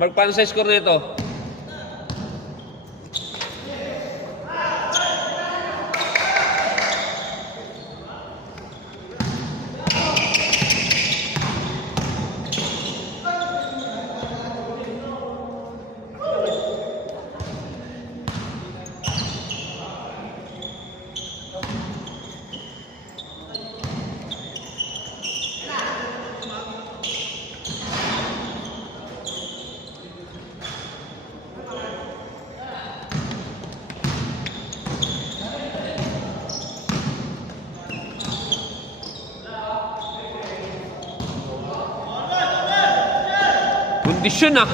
Mark, paano sa score nito? Kondisyon ah.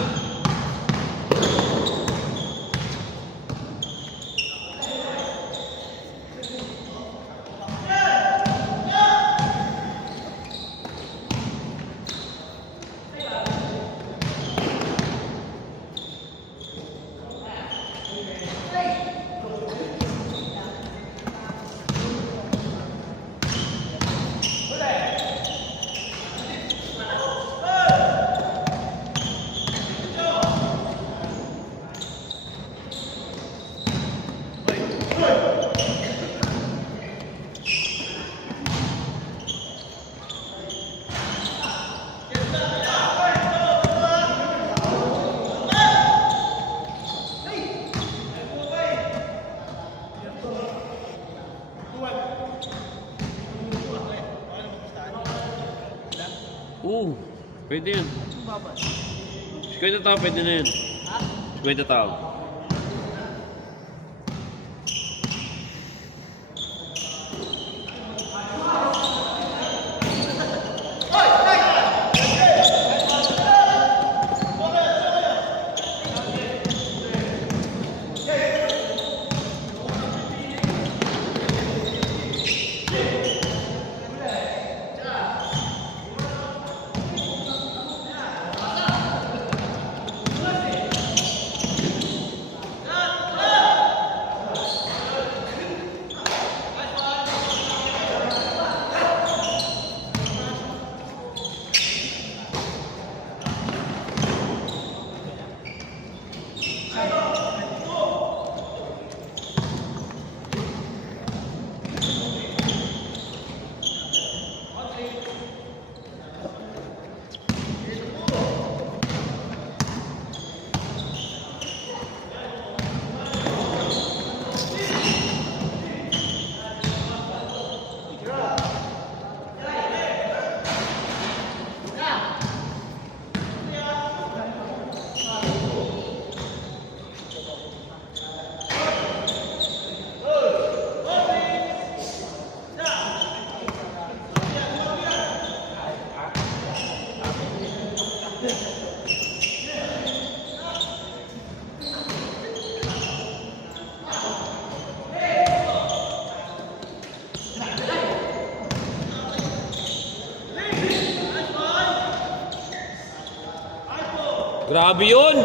Pwede yan. 50 tao, pwede na yan. 50 tao. Grabe yun!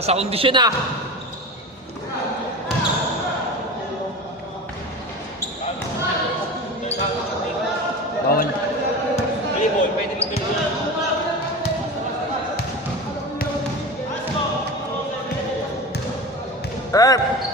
Wala sa kondisyon ah. Bawal. Erp!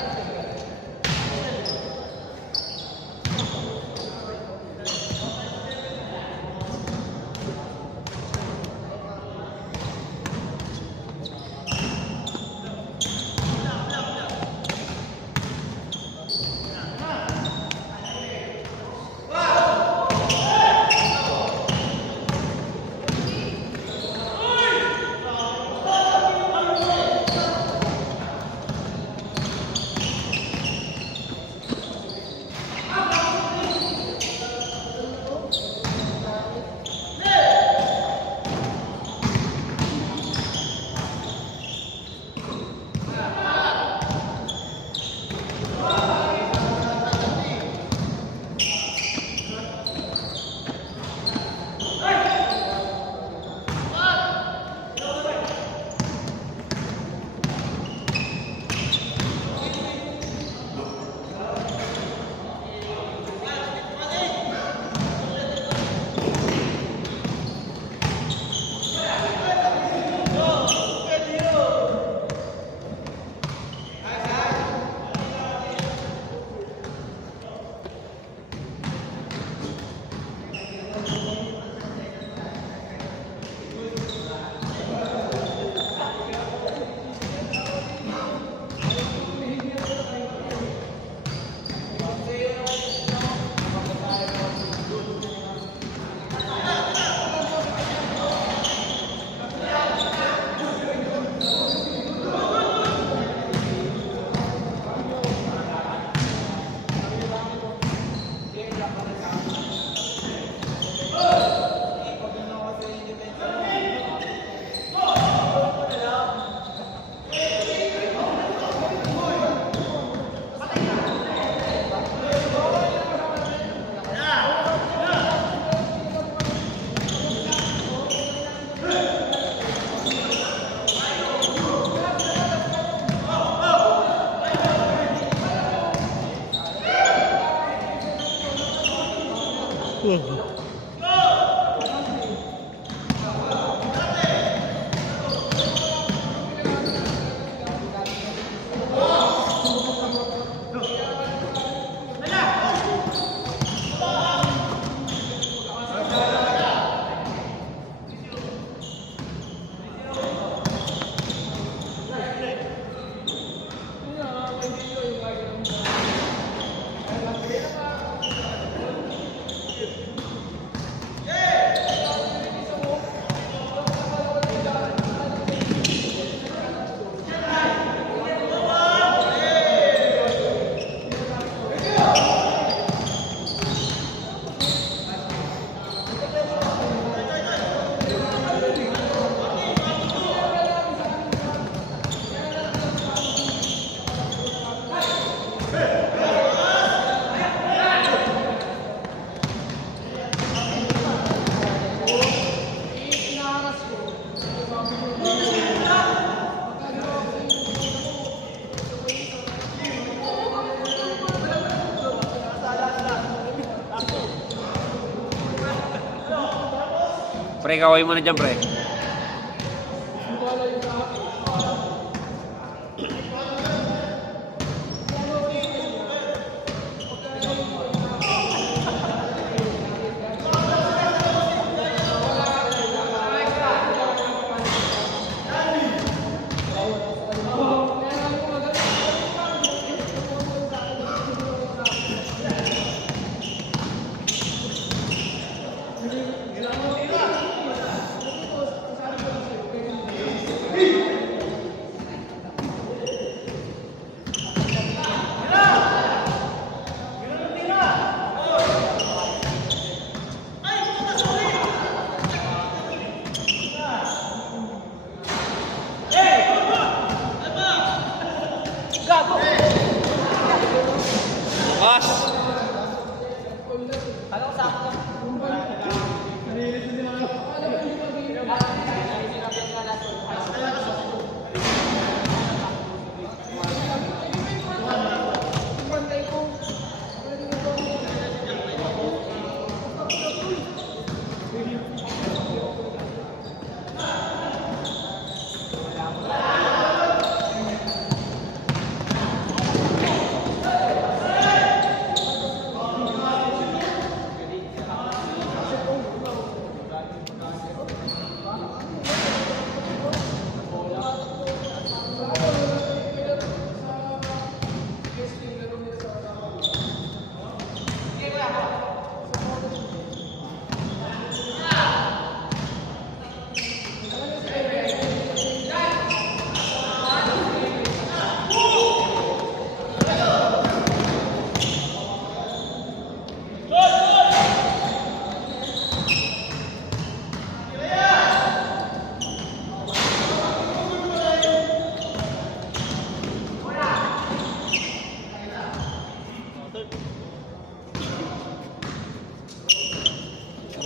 Pre, kaway mo na dyan, pre.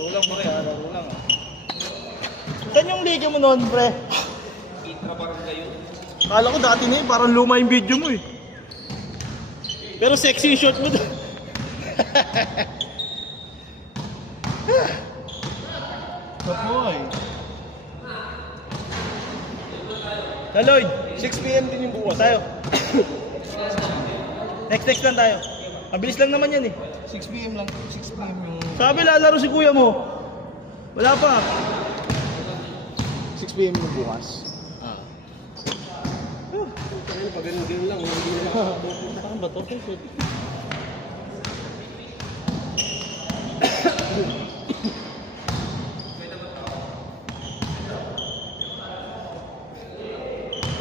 Laro lang pre, laro lang. Saan yung liga mo noon, pre? Itra parang kayo. Kala ko dati na parang luma yung video mo eh. Pero sexy yung shot mo doon. Kapoy. Na Lloyd, 6 PM din yung bukas. Tayo. Next lang tayo. Mabilis lang naman yan eh. 6 PM lang. 6 PM yung... Sabi lalaro si kuya mo. Wala pa. 6 PM yung bukas. Pag ganun lang, hindi na Saan ba to?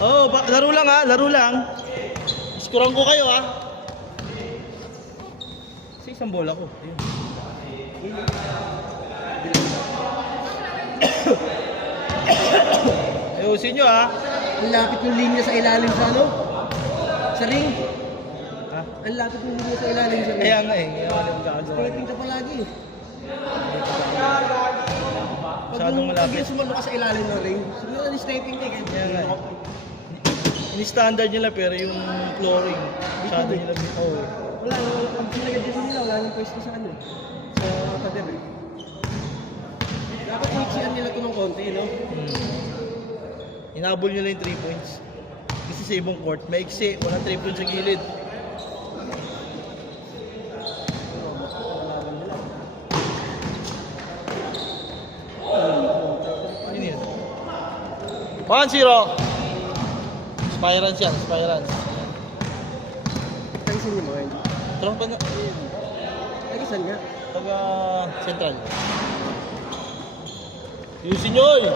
Oh, laro lang ha, laro lang. Scorean ko kayo ha. Kasi isang bola ko. Ayun. Ayusin nyo ha. Ang lapit ng linya sa ilalim sa ano? Sa ring. Ha? Ang lapit ng linya sa ilalim sa ring. Kaya nga eh. Kaya nga yung gagawin. Sniping ka palagi. Masyadong malapit. Pag yung sumalo ka sa ilalim ng ring, siguro sniping ka eh. Kaya nga eh. Ini-standard nila pero yung flooring. Masyado nila. Oh. Wala, ang pinag-adjust nila, wala nang pwesto sa ano. Sa pader eh. Dapat mixian nila ito ng konti, no? Inabol nila yung 3 points. Kasi sa ibang court, maiksi, walang 3 points sa gilid. Ano yun? 1-0. Spirans yan, Spirans. Tagisan niyo mo yun. Tropa na. Tagisan nga. Taga Central. Yusin nyo eh!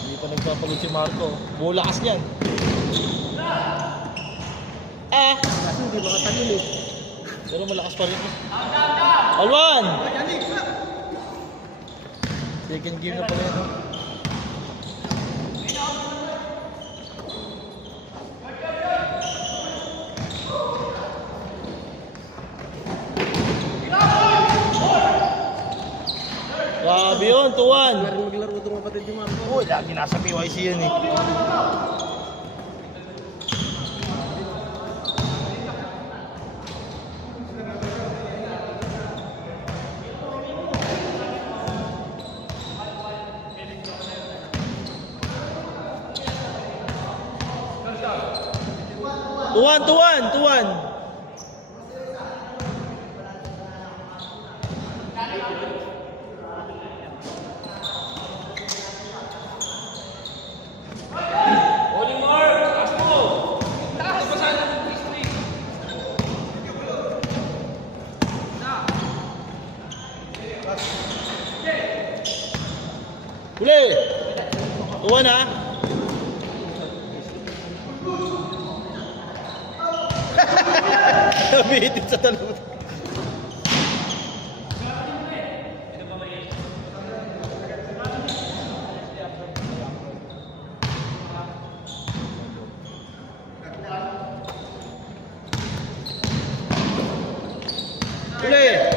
Hindi pa nagpapagod si Marco. Bulakas niyan. Kasi hindi makatalin eh. Pero malakas pa rin. Alwan! Second game na pala ito. Grabe yun, 2-1. Maring maglaro itong kapatid ni Marco. Uy, lagi nasa PYC yan eh. Tuwan. Huli! Tuwan ha? Nabihitin sa talon. Huli!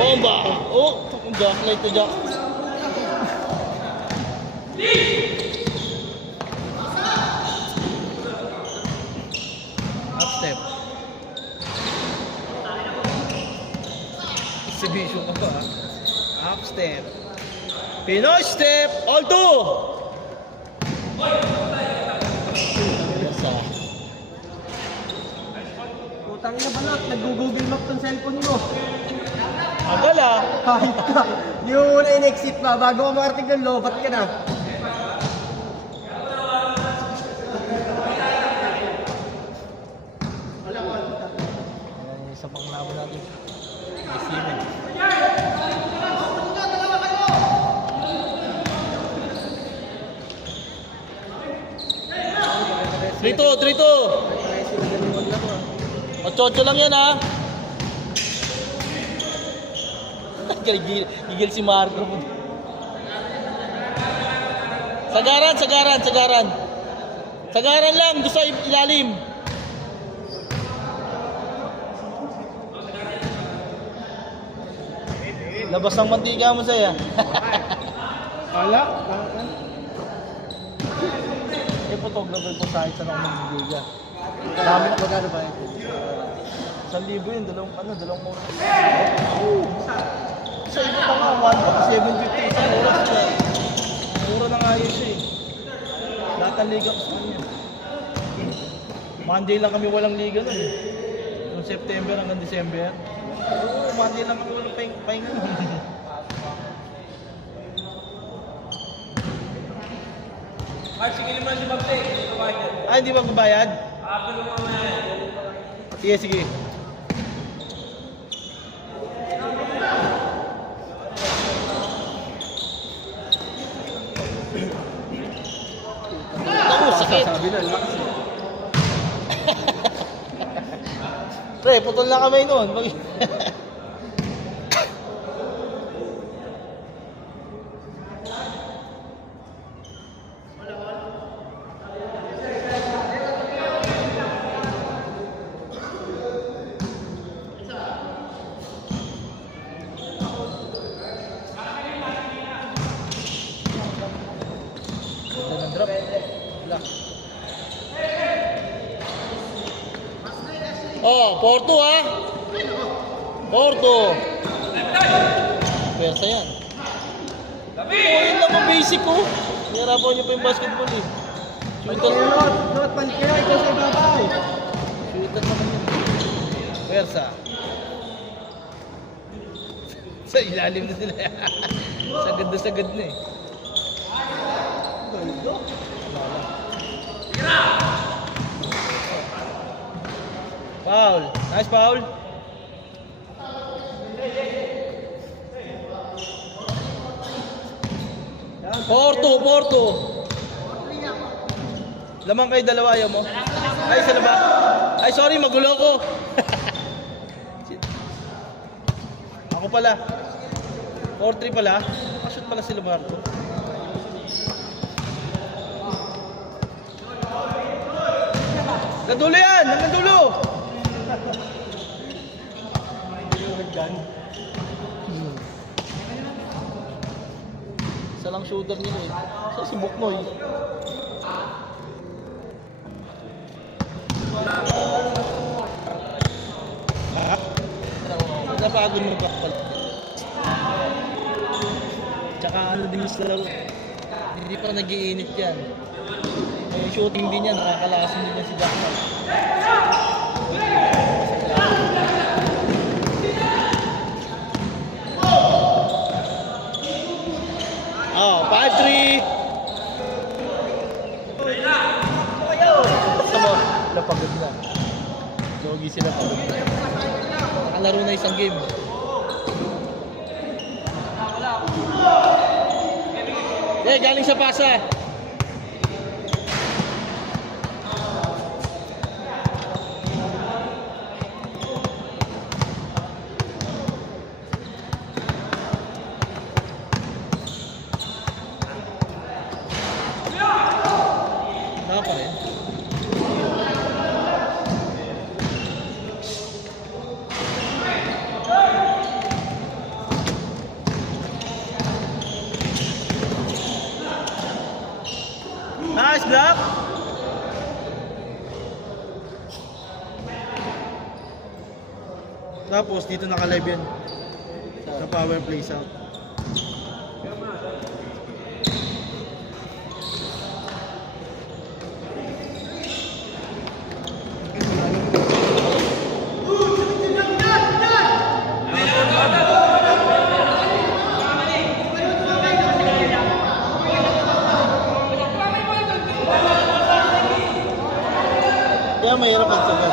Bomba! Oh! Jack, light to Jack. Half step. Exhibition ka ba? Half step. Pinoy step! All two! Putang ina balak, nag-google map tong cellphone mo. Agal ah! Kahit ka. Di mo muna in-exit pa bago ka makarating ng lobat ka na. Isa pang laban natin. Isimen. 3-2, 3-2. Ocho-ocho lang yan ha. Gigil si Marco. Sagaran, sagaran, sagaran. Sagaran lang, doon sa ilalim. Labas ng mantika mo sa'yo. Wala. Eh, photographer po sa akin sa ako magbibiga. Magkano ba ito? 1,000 yun, dalawang oras. Sa iba pa nga, 750 sa oras. Mura na nga yun siya eh. Lahat ng liga ko sa kanya. Monday lang kami walang liga nun eh. Noong September hanggang December. Oo, Monday lang kami walang pahinga nun. Ay, sige naman si Magte. Ah, hindi ba magbabayad? Pero mga Sige, sige. Ako, sakit. Sabi na, lakas. Pre, putol na kami noon. Drop. Wala. Oh, Porto ha. Porto. Persa yan. Oh, yun lang ang basic ko. Hirapan niyo pa yung basketball eh. Shooter. Not panikira, ikaw sa ibabaw. Shooter naman yun. Persa. Sa ilalim na sila. Sagad na eh. Foul. Nice foul. Porto. Lamang kayo dalawa ayaw mo. Ay, sa laba. Ay, sorry, magulo ko. Ako pala. 4-3 pala. Nakashoot pala si Lumardo. Nadulo yan! Nadulo! Isa lang shooter nila eh. Sa si Buknoy. Ha? Napagod mo pa pala. Tsaka ano din sa laro. Hindi pa nag-iinit yan. May shooting din yan, nakakalasan din yan si Jackson. Oh, 5-3! Tama, napagod na. Logi sila pagod na. Nakalaro na isang game. Eh, galing sa pasa. Pa rin. Nice block. Tapos dito naka-live yan sa power plays out. Kaya mahirap magsagal.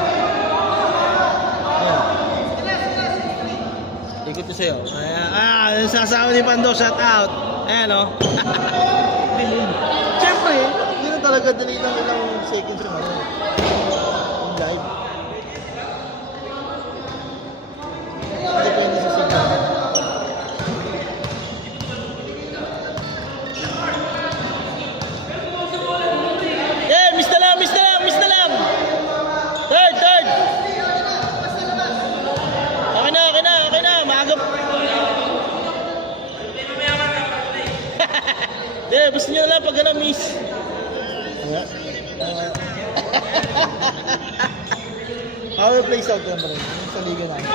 Ikot ko sa'yo. Sasama ni Pando, shout out. Ayan o. Siyempre, hindi na talaga dali ng ilang seconds yung ano. Yung live. Depende sa signal. Gusto nyo lang pag miss. Power plays out yan, bro. Yung sa liga namin.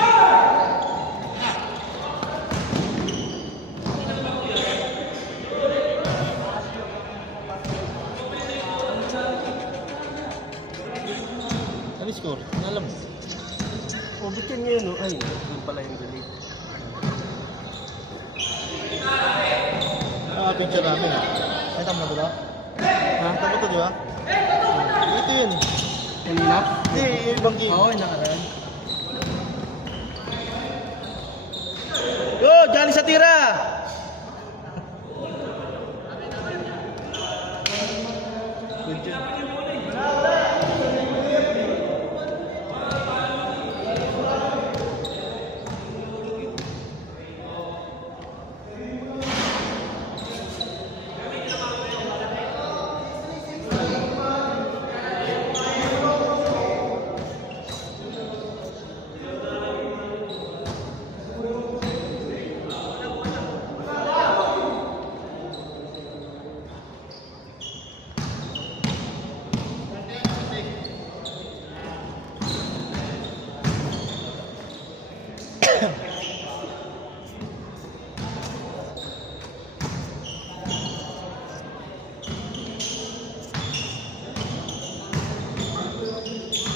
Ano score? Ano alam mo? Oh, ba't yan yun, no? Ay, yun pala yung delay. Picture namin ah. Ay, tama na ba? Ha? Tama to, di ba? Ito yun. Kanina? Hindi, yung ibang game. Oo, nakaraan. Yo, galing sa tira! Good job.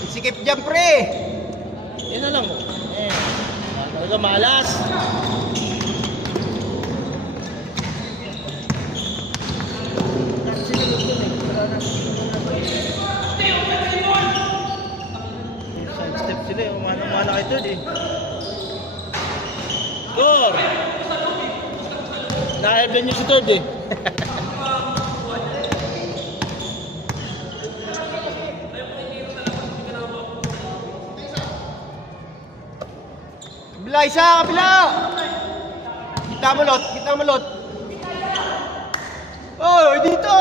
Sikip dyan, pre! Yan na lang. Eh, talaga malas. Side step sila eh. Umana-mana kayo dun eh. Score! Na-heaven nyo si third eh. Kabila, isa! Kabila! Kita mo, Lot! Kita mo, Lot! Oh, dito!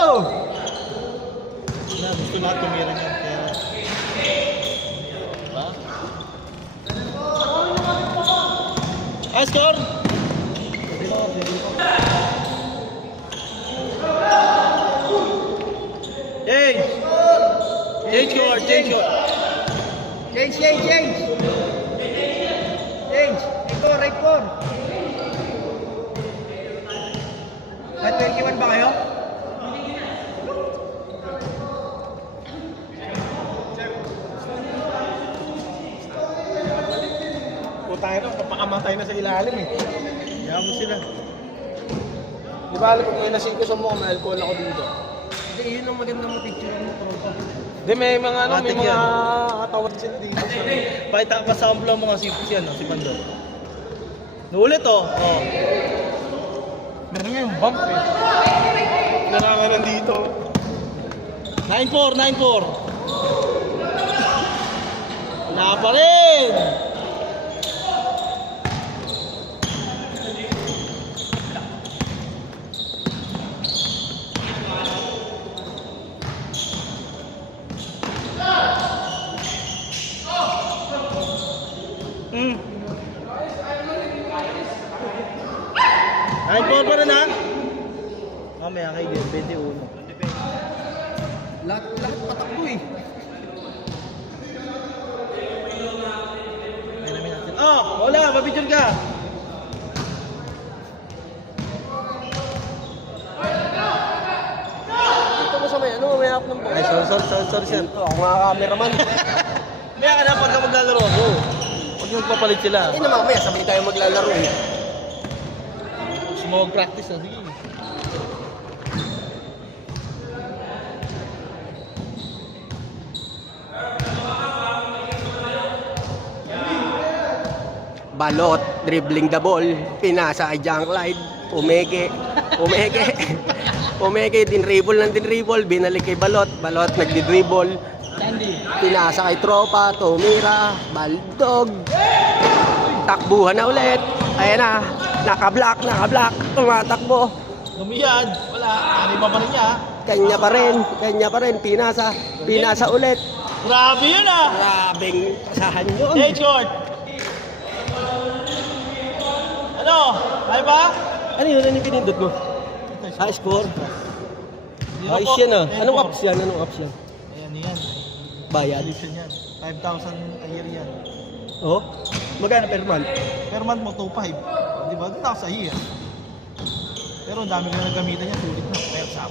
Na, gusto lahat tumira niya. Kaya... Diba? Ah, score! Change! Change score! Change score! Change, change, change! Change! Right 4! At 21 ba kayo? Tayo na, papakamatay na sa ilalim eh. Kaya mo sila. Di ba alam kung may nasingko sa mukha, may alcohol ako dito. Hindi, yun ang magandang picture mo, tropa. Di, may mga ano, may Matik mga yan. katawad sila dito. Pakita ka sa amblo mga si ano, si Pando. Nulit oh. Oh. Meron nga yung bump eh. Narangan nandito. 9-4, 9-4. Wala pa rin. Hmm. 9-4 pa rin ha? Mamaya kayo din, 21. Lahat patakbo eh. Ayun namin natin. Oh, wala, mabidyon ka. Dito mo sa may ano, may up ng Ay, sorry sir. Ako mga cameraman. Maya ka na pagka maglalaro ako. Huwag yung papalit sila. Eh na mamaya, sabay tayo maglalaro eh. Gusto mo mag-practice na, sige. Balot, dribbling the ball, pinasa kay John Clyde, umeke, din dribble, binalik kay Balot, nagdi-dribble, pinasa kay Tropa, tumira, Baldog, takbuhan na ulit, ayan na, naka-block, tumatakbo, Lumiyad, wala, anima pa rin niya. kanya pa rin, pinasa ulit, Grabe yun ah! grabing pasahan yun. Hey, short! Ano? Ay ba? Ano yun, ano yung pinindot mo? Score. Ayos yan ah. Anong apps yan? Anong apps yan? Ayan yan. Bayad. Addition yan. 5,000 a year yan. Oh? Magkano per month? Per month mo, 2,500. Di ba? Doon ako sa year. Pero ang dami ko na gamitan niya. Sulit na. Pwersa.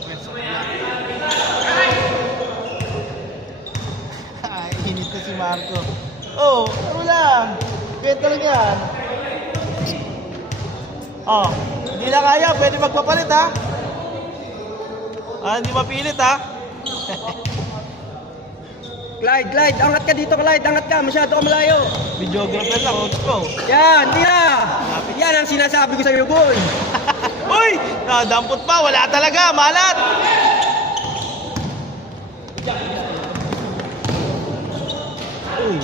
Ay, init na si Marco. Oh, ano lang. Benta lang yan. Oh, hindi na kaya. Pwede magpapalit ha. Hindi mapilit ha. Clyde, angat ka dito, Clyde. Angat ka, masyado ka malayo. Videographer lang, let's go. Yan, yan ang sinasabi ko sa iyo, boy. Uy! Nadampot pa, wala talaga, malat! Uy!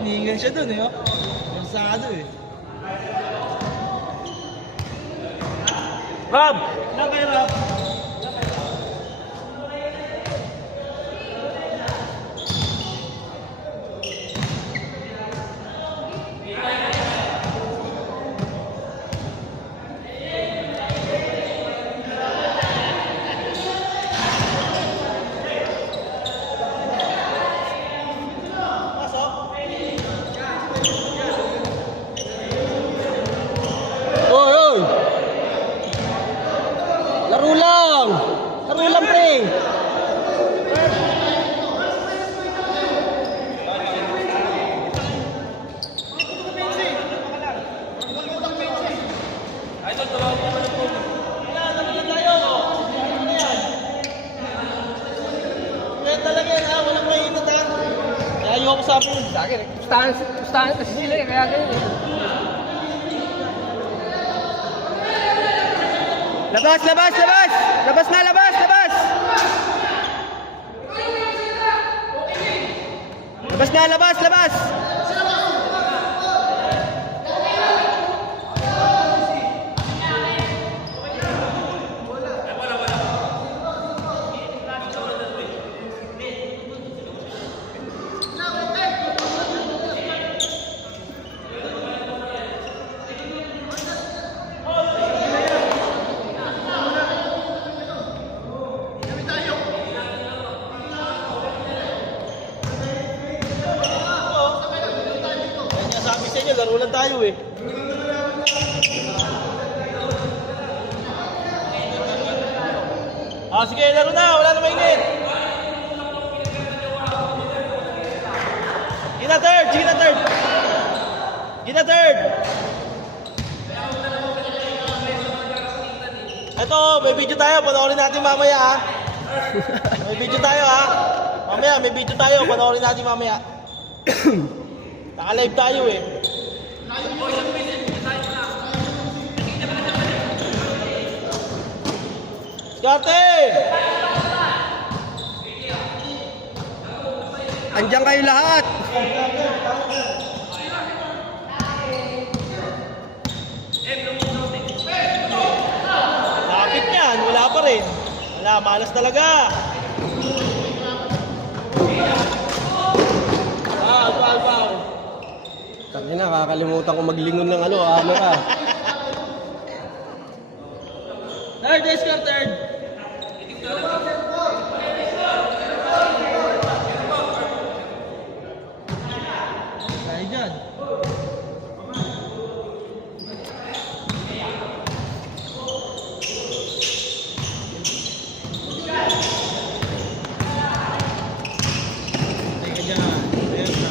Hinihingan siya dun eh, oh. Marsado eh. Rob! Ilan kayo, Rob? Oy! Laro lang! Laro lang, pre! Idol, tumawag mo na po. Kaya talaga yan ha, walang mainit ha. Kaya ayoko sa akin. Sa akin, pustahan kasi sila eh, kaya ganyan eh. Labas! Labas na, labas! Labas! Kaya sabi sa inyo, laro lang tayo eh. Sige, laro na. Wala na mainit. Gina third. Ito, may video tayo. Panoorin natin mamaya ha. May video tayo ha. Mamaya, may video tayo. Panoorin natin mamaya. Naka-live tayo eh. Skarte! Andiyan kayo lahat! Lapit niyan, wala pa rin. Wala, malas talaga. Foul. Tangin na, kakalimutan ko maglingon ng ano ka. Third, score third. Tayo dyan. Teka dyan. Ayan na.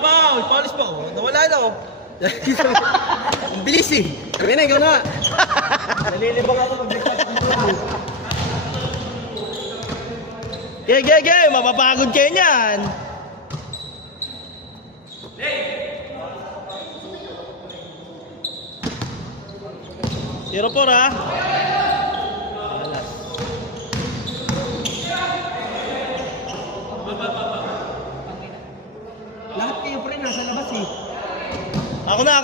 Foul. Paulis pa. Nawala na oh. Ang bilis eh! Kami na, ikaw na! Nalilibang ako mag-bigtas control. Gay! Mapapagod kayo niyan! Zero four ha? Alas. Lahat kayo pre, nasa labas eh. Ako na.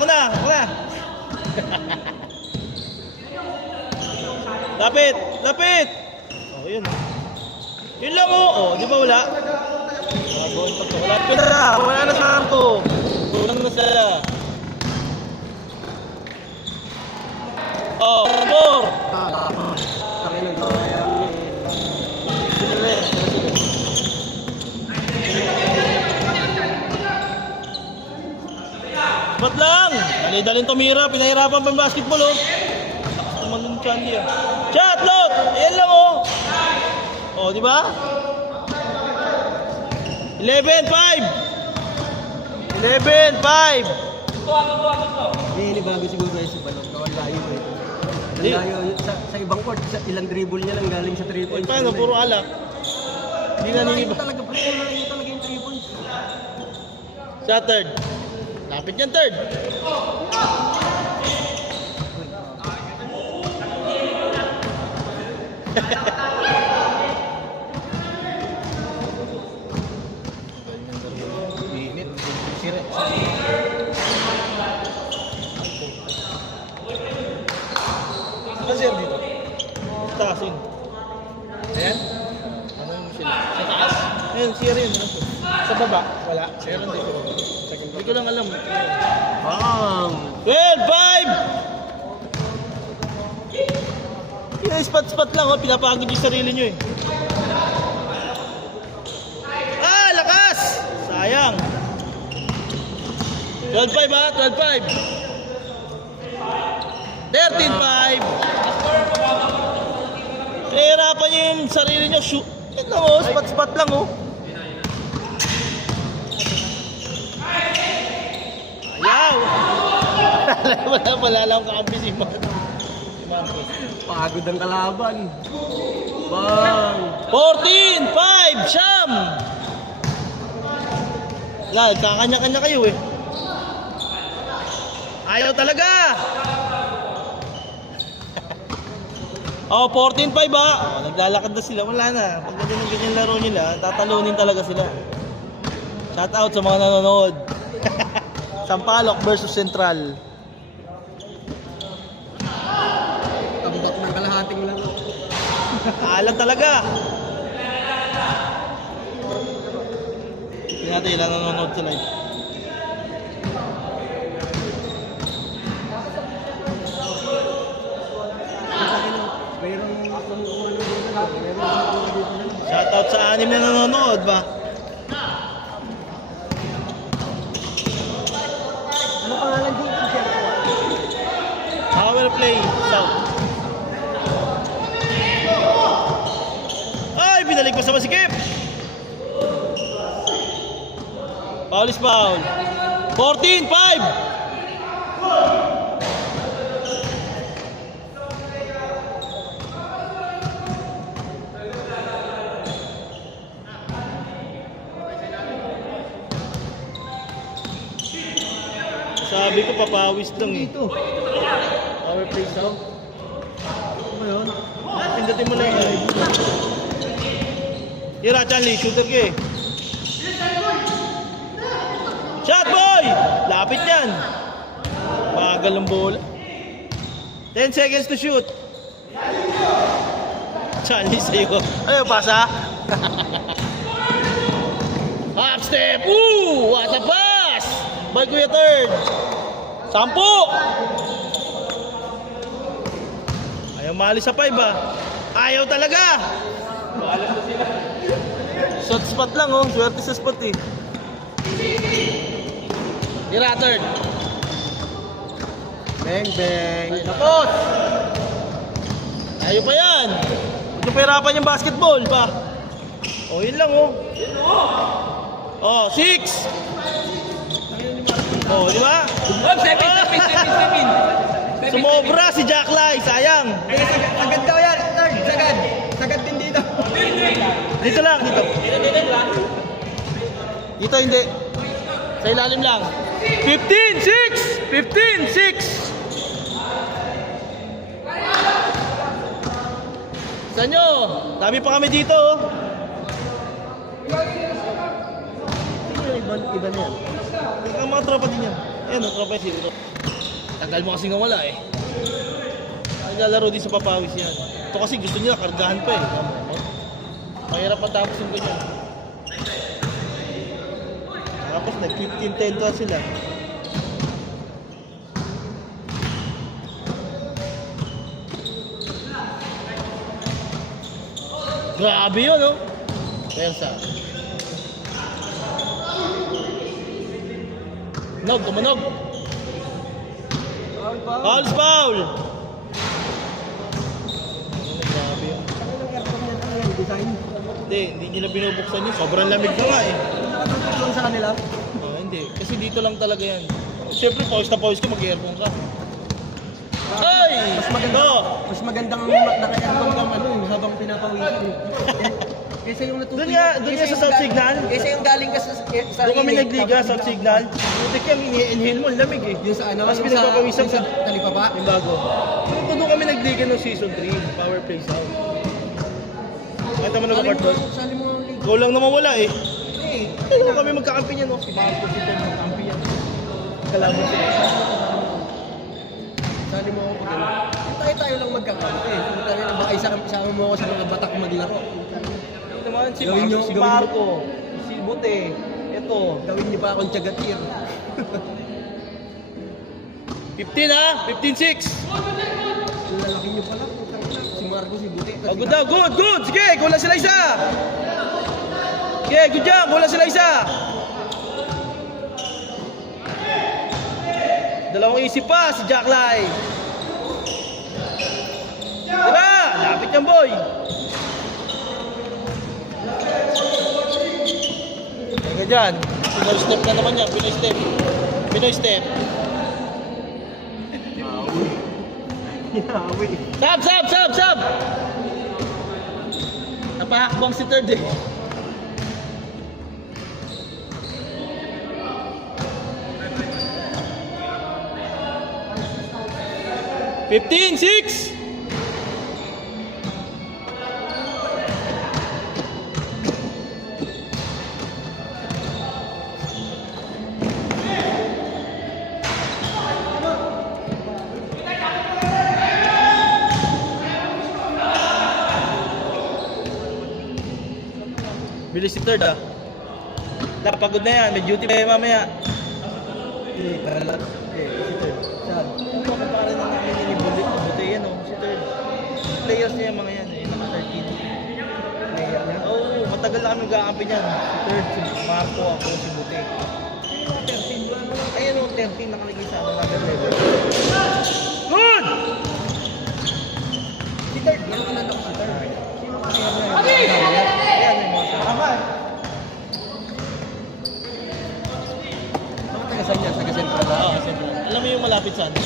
Lapit! Oh, yun. Yun lang oh. Di ba wala? Wala na sa arko. Kulang na sila. Ba't lang? Dali-daling tumira, pinahirapan pa yung basketball oh. Naman yung Chandy ah. Shot, load! Ayan lang oh. Oh, di ba? 11-5! 11-5! Hindi bago siguro guys si Balong. Kawal layo eh. Di. Layo. Sa ibang court, ilang dribble niya lang galing sa 3 points. Paano? Puro alak. Hindi na Malayo niniba. talaga, pre. Malayo talaga yung 3 points. Sa third. Lapit yan third. Init. Sira. Ano sir dito? Taas yun. Ayan. Ano yung sila? Sa taas. Ayun, siya rin. Sa baba. Wala. Meron dito. Second Hindi ko lang alam. Bang! 12-5! Spot-spot lang oh. Pinapagod yung sarili nyo eh. Ah! Lakas! Sayang. 12-5 ha? 12-5. 13-5. Nahihirapan nyo yung sarili nyo. Shoot. Ito oh. Spot-spot lang oh. Ayaw! Wala lang kakampi si Marcos. Pagod ang kalaban. Bang! 14-5! Siyam! Wala, kakanya-kanya kayo eh. Ayaw talaga! Oh, 14-5 ha? Oh, naglalakad na sila. Wala na. Pag ganyan laro nila, tatalunin talaga sila. Shout out sa mga nanonood. Sampaloc versus Central. Tambak ng kalahating lang. Alam talaga. Tingnan natin ilan nanonood sa live. Shoutout sa 6 na nanonood ba? Ano pangalan dito si Sir? Power play, South. Ay, binalik pa sa masikip. Foul is foul. 14-5. Sabi ko papawis lang eh. Dito. Power play South. Ano ba yun? Pindutin mo lang yung live. Tira, Chanli, shooter ka eh. Shot boy! Lapit yan. Bagal ang bola. 10 seconds to shoot. Chanli sa'yo. Ayaw, pasa. Half step. Ooh! What a pass! Ball Kuya third. 10. Ayaw mali sa 5 ah. Ayaw talaga. Shot spot lang oh. Swerte sa spot eh. Tira third. Bang, bang. Tapos. Ayaw pa yan. Ito pahirapan yung basketball pa. Oh, yun lang oh. Oh, 6. Oh, di ba? 7. Sumobra si Jack Lai, sayang. Sagad daw yan. Third, sagad. Sagad din dito. Dito lang, dito. Dito hindi. Sa ilalim lang. 15-6! 15-6! Saan nyo? Dami pa kami dito oh. Iba na yan. Ang mga tropa din yan. Ayan o, tropa yan sila. Tagal mo kasi nga wala eh. Naglalaro din sa papawis yan. Ito kasi gusto nila kargahan pa eh. Mahirap matapos yung ganyan. Tapos nag-15-10 to sila. Grabe yun oh. Persa. Nog, tumunog. Foul pa. Fouls, foul! Grabe yun. Ano ng aircon niya? Ano yan? Design? Hindi nila binubuksan yun. Sobrang lamig na nga eh. Nakatutulong sa kanila. Oh, hindi. Kasi dito lang talaga yan. Siyempre, pawis na pawis ka, mag-aircon ka. Ay! Mas maganda. Ito! Mas magandang naka-aircon kang ano yung habang pinapawisan. Kaysa yung natutuyo. Doon nga sa South Signal. Kaysa yung galing ka sa Doon kami nagliga sa South Signal. Buti kaya ini-inhale mo, lamig eh. Yung sa ano? Mas yung pinagpapawisan sa ka. talipapa. Yung bago. Doon kami nagliga ng season 3, Power Play South. Ito mo nag-apart doon. Sali mo ang league. Ikaw lang naman wala eh. Eh, Ito kami magkakampi niyan, no? Si Marco, si Ted, magkakampi yan. Kalaban sila. sali mo ako pag ano. Tayo lang magkakampi. Tayo lang baka isama mo ako sa mga batak maglaro. Ito naman si Gawin nyo, Marco, si gawin Marco, si Bute. Ito. Gawin niyo pa akong tiyaga-tier. 15 ha? 15-6. Ang lalaki niyo pala. Si Marco, si Buti. Oh, good daw, good, good. Sige, kulang sila isa. Sige, good job, kulang sila isa. Dalawang isip pa, si Jack Lai. Tara, lapit yan boy. Teka dyan, Pinoy step na naman yan, Pinoy step. Pinoy step. Yawi. Sab! Napahakbang si third eh. Fifteen, 6. Bilis si third ah. Pagod na yan, may duty pa yan mamaya. Eh, kalat. Si third. Saan? Ano kung paano na namin nilibulit na buti yan oh, si third. Players niya yung mga yan eh, naka 13. Player niya. Oo, matagal na kami nag-aakampi niyan. Si third, si Marco, ako, si Buti. 13 ba? Ayan o, 13 nakalagay sa ano number level. Good! Si third. Yan ang nandok si third. Sino kaya niya? Ayan yung mga sa... Mga taga-saan niya? Taga-central ba? Oo, Central. Alam mo yung malapit sa ano?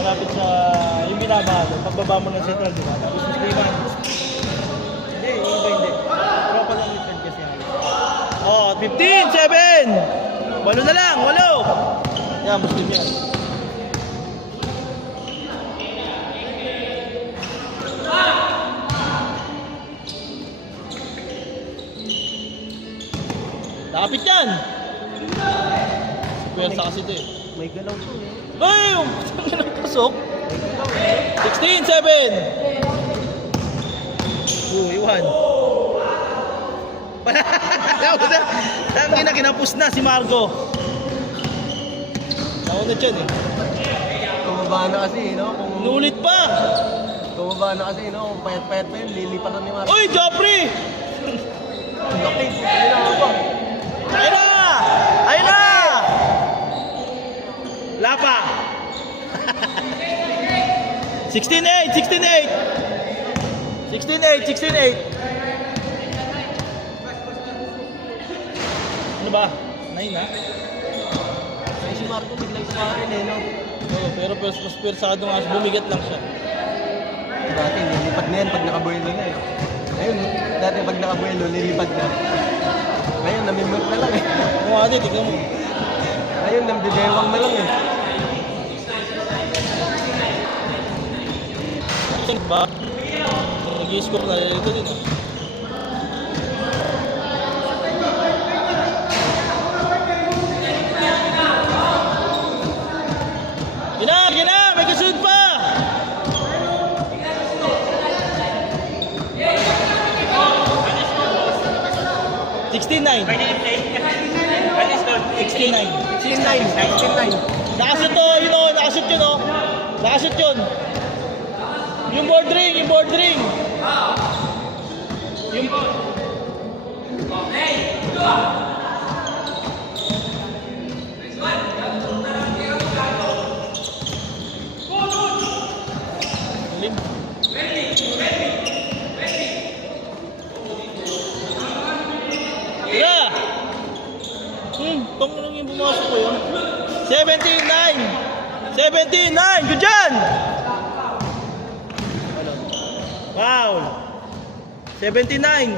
Malapit sa... yung binabahalo, pagbaba mo ng Central, di ba? Tapos mas Clayman. Hindi, yung iba hindi. Pero pa lang yung third kasi halos. Oh, 15, 7! 8 na lang, 8! Yan, Muslim yan. Lapit yan! Pwersa kasi ito eh. May galaw to eh. Ay! Saan na nagpasok? 16, 7! Iwan. Tangin na, kinapos na si Marco. Nauna dyan eh. Tumaba na kasi, no? Kung Nulit pa! tumaba na kasi, no? Kung payat-payat pa yun, lilipat na ni Marco. Uy, Joffrey! Laki! Ayun na ako. Ayun na! Ayun na! Lapa! 16-8! 16-8! 16-8! 16-8! Ano ba? 9 na? Ay, si Marco, biglang kumarin eh, no? Oo, pero mas persado nga siya. Bumigat lang siya. Dati, lilipat na yan pag nakabuelo na eh. Ayun, dati pag nakabuelo, lilipat na. Ngayon, namimot na lang eh. Oo nga din, tignan mo. Ayun, nambibewang na lang eh. Ba? Nag-i-score na ito din ah. Gina! May kasunod pa! $16-9. 16-9. Nakashoot to, yun o, nakashoot yun o. Nakashoot yun. Yung board ring. Yung... 17, 9, good dyan! Foul. 79.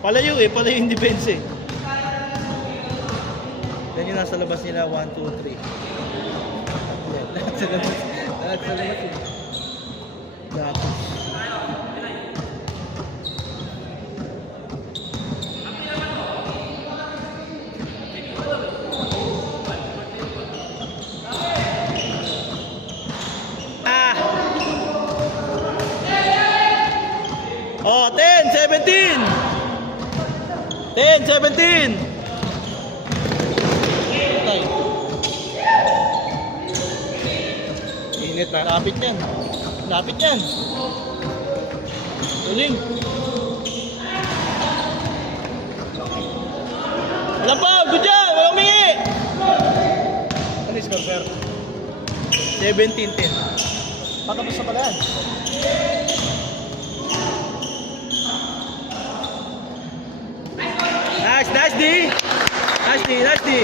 Palayo yung defense eh. Yan yung nasa labas nila, 1, 2, 3. Lahat sa labas. Lahat sa labas eh. Datos. Oh, 10, 17. 10, 17. Patay. Init na. Lapit yan. Lapit yan. Tuling. Wala pa, good job. Wala umingi. Ano yung score, sir? 17-10. Patapos na pala yan. Nice D. Nice D.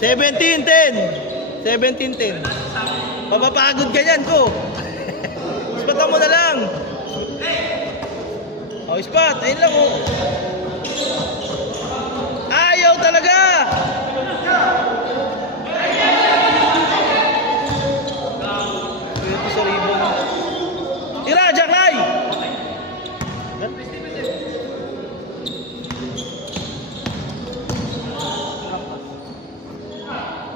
17-10. 17-10. Mapapagod ka yan ko. Ispatan mo na lang. Oh, ispat. Ayun lang oh. Ayaw talaga. Ito sa ribo mo. Tira, Jack Lai.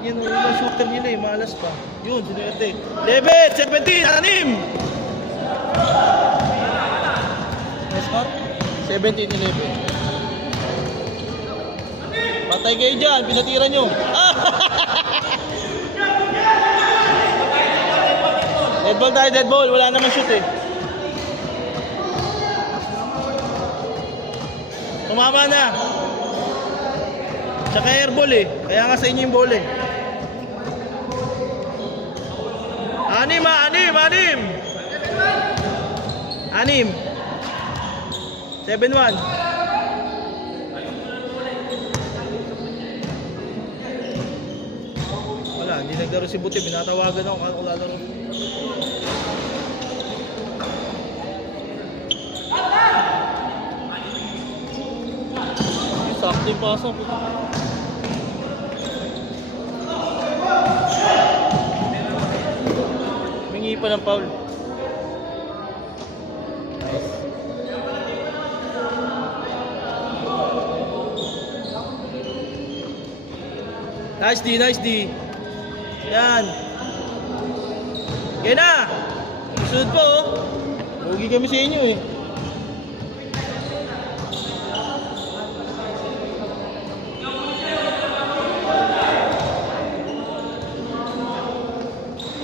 Yan ang ibang shooter nila eh, malas pa. Yun, sinuyate. 11, 17, 6! Nice score? 17-11. Patay kayo dyan, pinatira nyo. Dead ball tayo, dead ball. Wala naman shoot eh. Tumama na. Tsaka airball eh. Kaya nga sa inyo yung ball eh. 6. 6. 7-1. Wala, hindi naglaro si Buti. Binatawagan ako kung lalaro. Sakto yung pasok. Mingi pa ng foul. Nice D. Yan. Kaya na. Sunod po oh. Hugi kami sa inyo eh.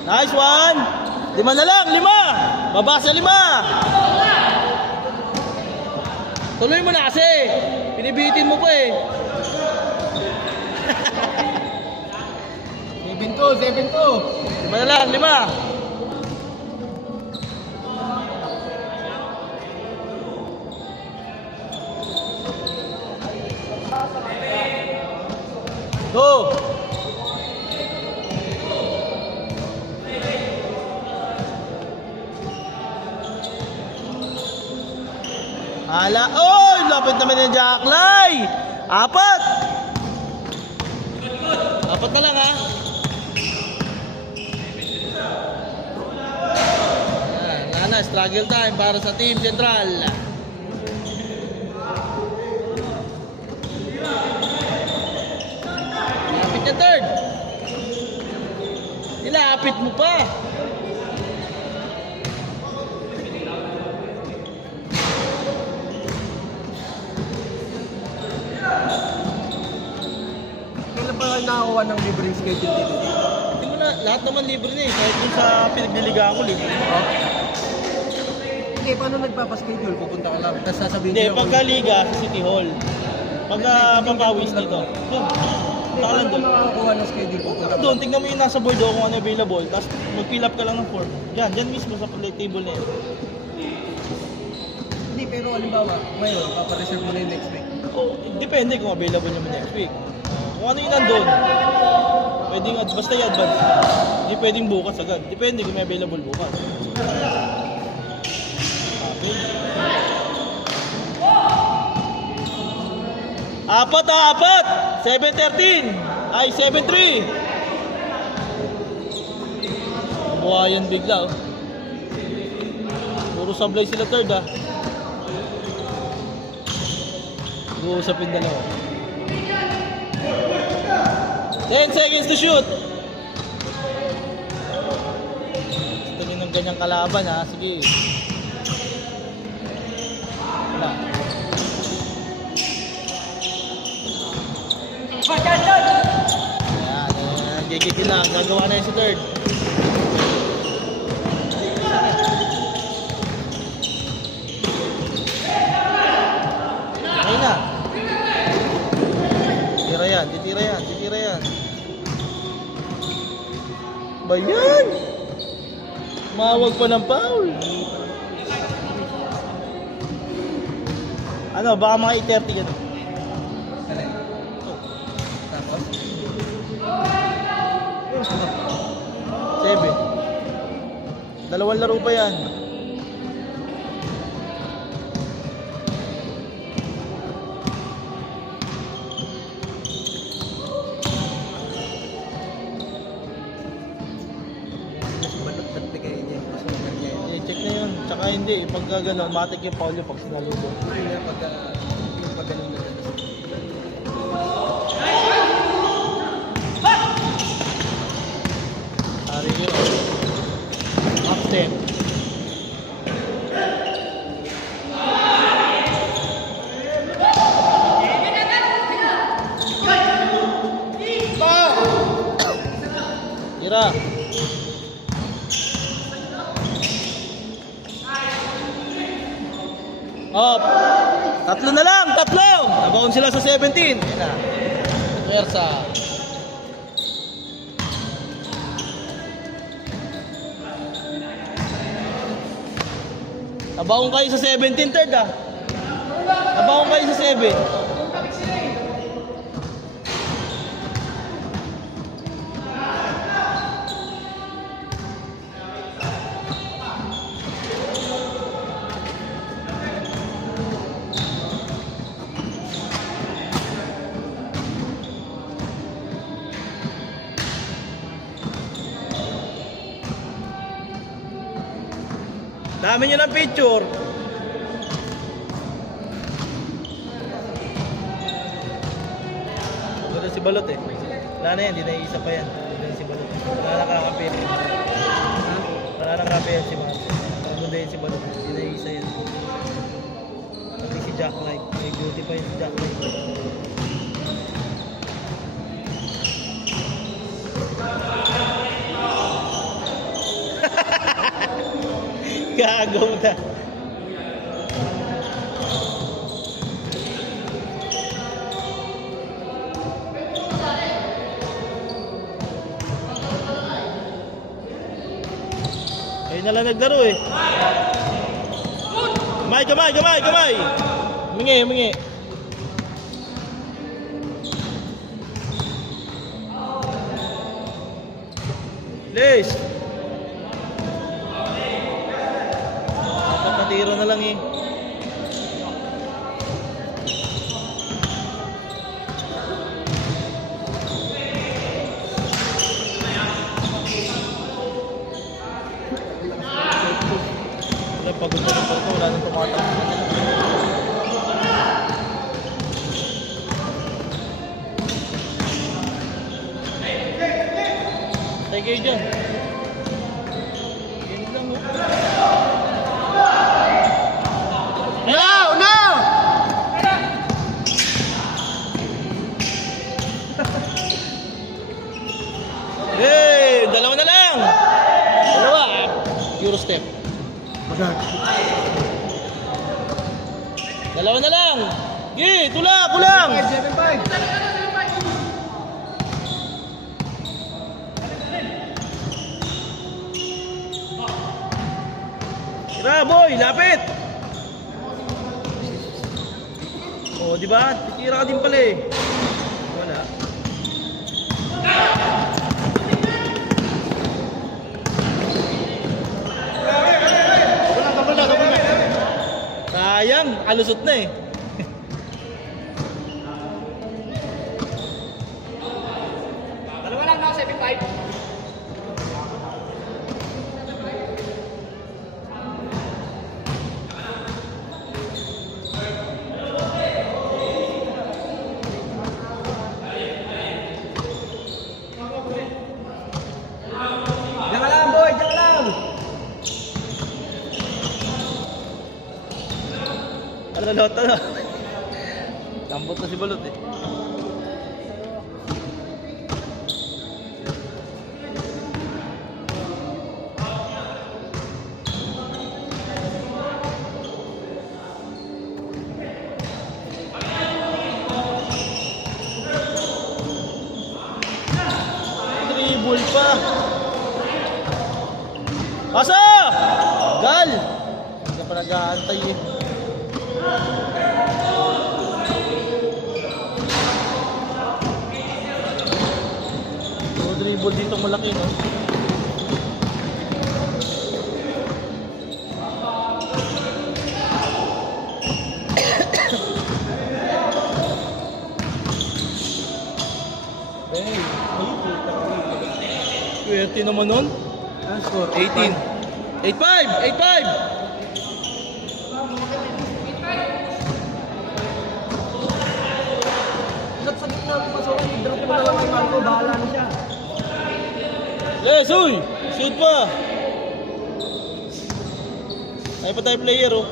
Nice one. 5 na lang, 5. Baba sa 5. Tuloy mo na kasi. Pinibitin mo pa eh. 7-2. 5 na lang, 5. Go! Hala, oy! Lapit naman yung Jack Lai! 4! 4 na lang ha! Wala na, struggle time para sa Team Central. Lapit yung third! Nilapit mo pa! Kailan ba nakakuha ng libreng schedule dito? Hindi mo na, lahat naman libre na eh. Kahit yung sa pinagliligaan ko libre. Hindi, paano nagpapaschedule? Pupunta ka lang. Tapos sasabihin Hindi, nila pagka liga sa City Hall. Pagka papawis dito. Doon. Hindi, Taka lang paano doon. makakakuha ng schedule? Pupunta ka Doon, tingnan mo yung nasa board kung ano available. Tapos mag-fill up ka lang ng form. Diyan mismo sa play table na yun. Hindi, pero halimbawa, ngayon, papareserve mo na yung next week. Oh, depende kung available naman next week. Kung ano yung nandun. Pwedeng basta i-advance. Hindi pwedeng bukas agad. Depende kung may available bukas. Okay. Apat! 7-13! Ay, 7-3! Buhayan bigla, oh. Puro sablay sila third, ah. Nag-uusapin dalawa. 10 seconds to shoot! Gusto nyo ng ganyang kalaban, ha? Sige. Wala. Ayan, gigigil lang. Gagawa na yun si third. Ayun na. Titira yan. Ba yan? Mawag pa ng foul. Ano, baka mga 8:30 ganun. Tapos? 7. Dalawang laro pa yan. Balot-balot bigay niya. Mas maganda niya. I-check na yun. Tsaka hindi, pagka gano'n, matik yung foul yung pag sinalo ko. Ayun nga, yung paggaling na. Hari yun. Up step. Tira. Up. Tatlo na lang, tatlo. Nabaon sila sa 17. Yan na. Pwersa. Nabaon kayo sa 17 third, ah. Nabaon kayo sa 7. Dami nyo ng picture. Wala si Balot, eh. Wala na yan, hindi na iisa pa yan. Wala na si Balot. Wala na kakapi. Wala na kakapi yan si Balot. Wala yan si Balot. Hindi na iisa yan. Pati si Jack Knight. May beauty pa yun si Jack Knight. Gagaw na. Ayun na lang naglaro, eh. Kamay! Humingi. Liz! Tiro na lang, eh. Wala, pagod na ng porto. Wala nang tumatakbo na nila. Tayo kayo dyan. Yan lang, oh. No! Hey, dalawa na lang. Dalawa. Euro step. Dalawa na lang. Kulang. 7-5. Tira, boy, lapit. Oh, di ba? Titira ka din pala, eh. Wala. nakalusot na eh. Dalawa lang na, 7-5. Diyan ka lang, boy! Diyan ka lang! Alolota na. Lambot na si Balot eh. Dribble pa. Pasa! Gal! Hindi ka pa nag-aantay eh. Dribble dito malaki no. Swerte naman nun. Ang score? 18. 8-5! 8-5! Sa gitna ng pasokan, i-drop mo na lang kay Marco, bahala na siya. Yes, uy! Shoot pa! Ay pa tayo player oh.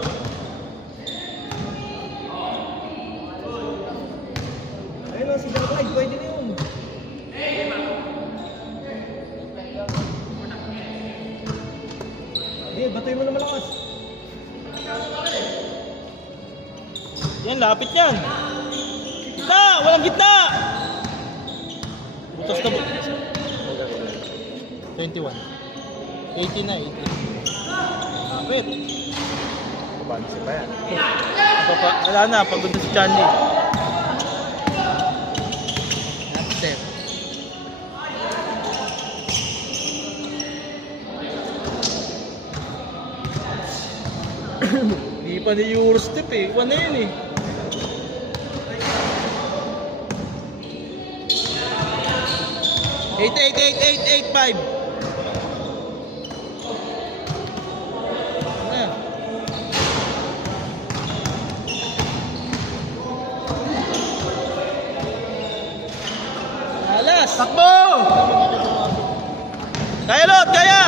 Ayun o, si Dalclay, pwede na yun. Hindi, batoy mo na malakas. Yan, lapit yan. Gitna! Walang gitna! Butas na butas. 21. 18 na, 18. Lapit. Pabansi pa yan. Wala na, pagod na si Chandy. Step. Di pa ni Eurostep eh. Iwan na yun eh. Eight, 5. Alas! Takbo! Kaya Lot, kaya!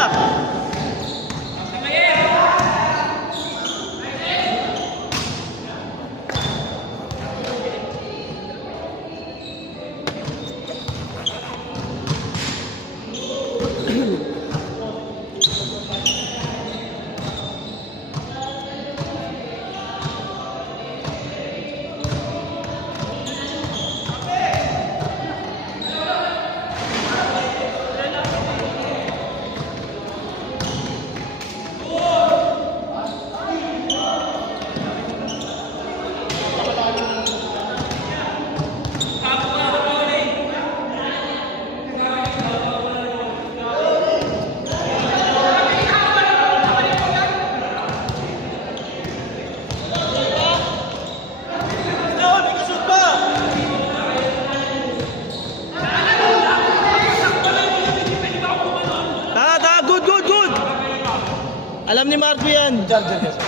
Alam ni Marco yan. Charger ka, sir.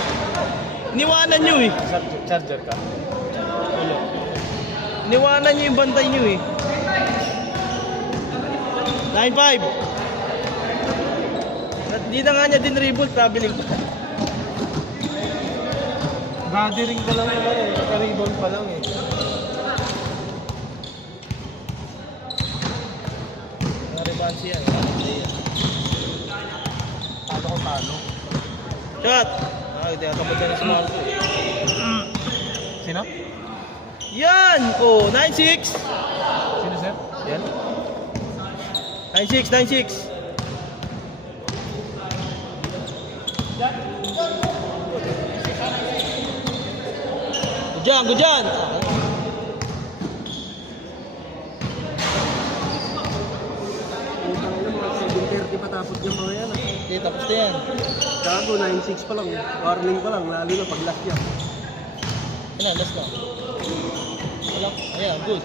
Niwanan nyo eh. Charger ka. Wala. Niwanan nyo yung bantay nyo eh. 9-5. At di na nga niya din reboot, traveling pa. Gathering ka lang naman eh. Naka-rebound pa lang eh. Nariban siya. Talo ko talo. Shot! Ay, tinatamad ka na si Marco eh. Sino? Yan! Oh, 9-6. Sino, sir? Yan? 9-6, 9-6. Good dyan! Utang yun, mga 7:30 patapos yung mga yan. Okay, tapos na yan. Gago, 9-6 pa lang. Warning pa lang, lalo na pag last yan. Ayan, last na. Wala. Ayan, good.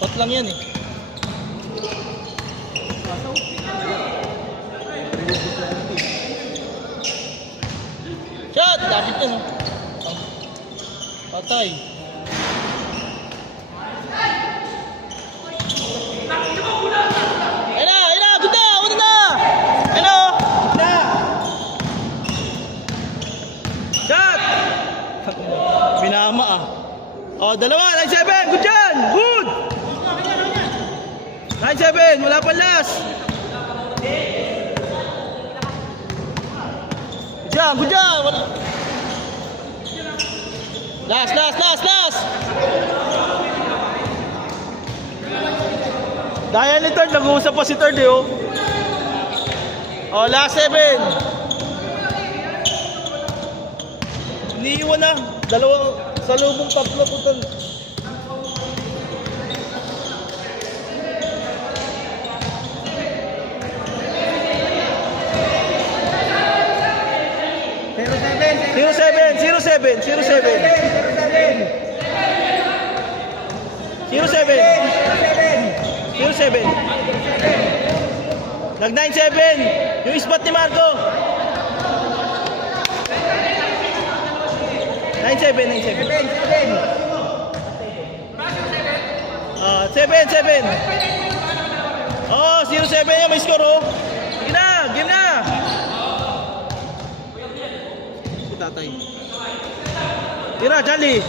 Tot lang yan eh. Shot! Lapit yan oh. Patay. Ayun na! Good na! Una na! Ayun na! Good na! Shot! Binama ah. Oh, dalawa! 9-7! Good dyan! Good! 9-7! Wala pa last! Good dyan! Good dyan! Wala. Last! Dahil ni third, nag-uusap pa si third eh oh. Oh, last 7. Iniiwan na. Dalawa sa lubong tatlo putal. Nag 9-7 yung spot ni Marco. 9-7 7 oh 0-7 yan may score oh. Sige na, game na. Si tatay tira Charlie.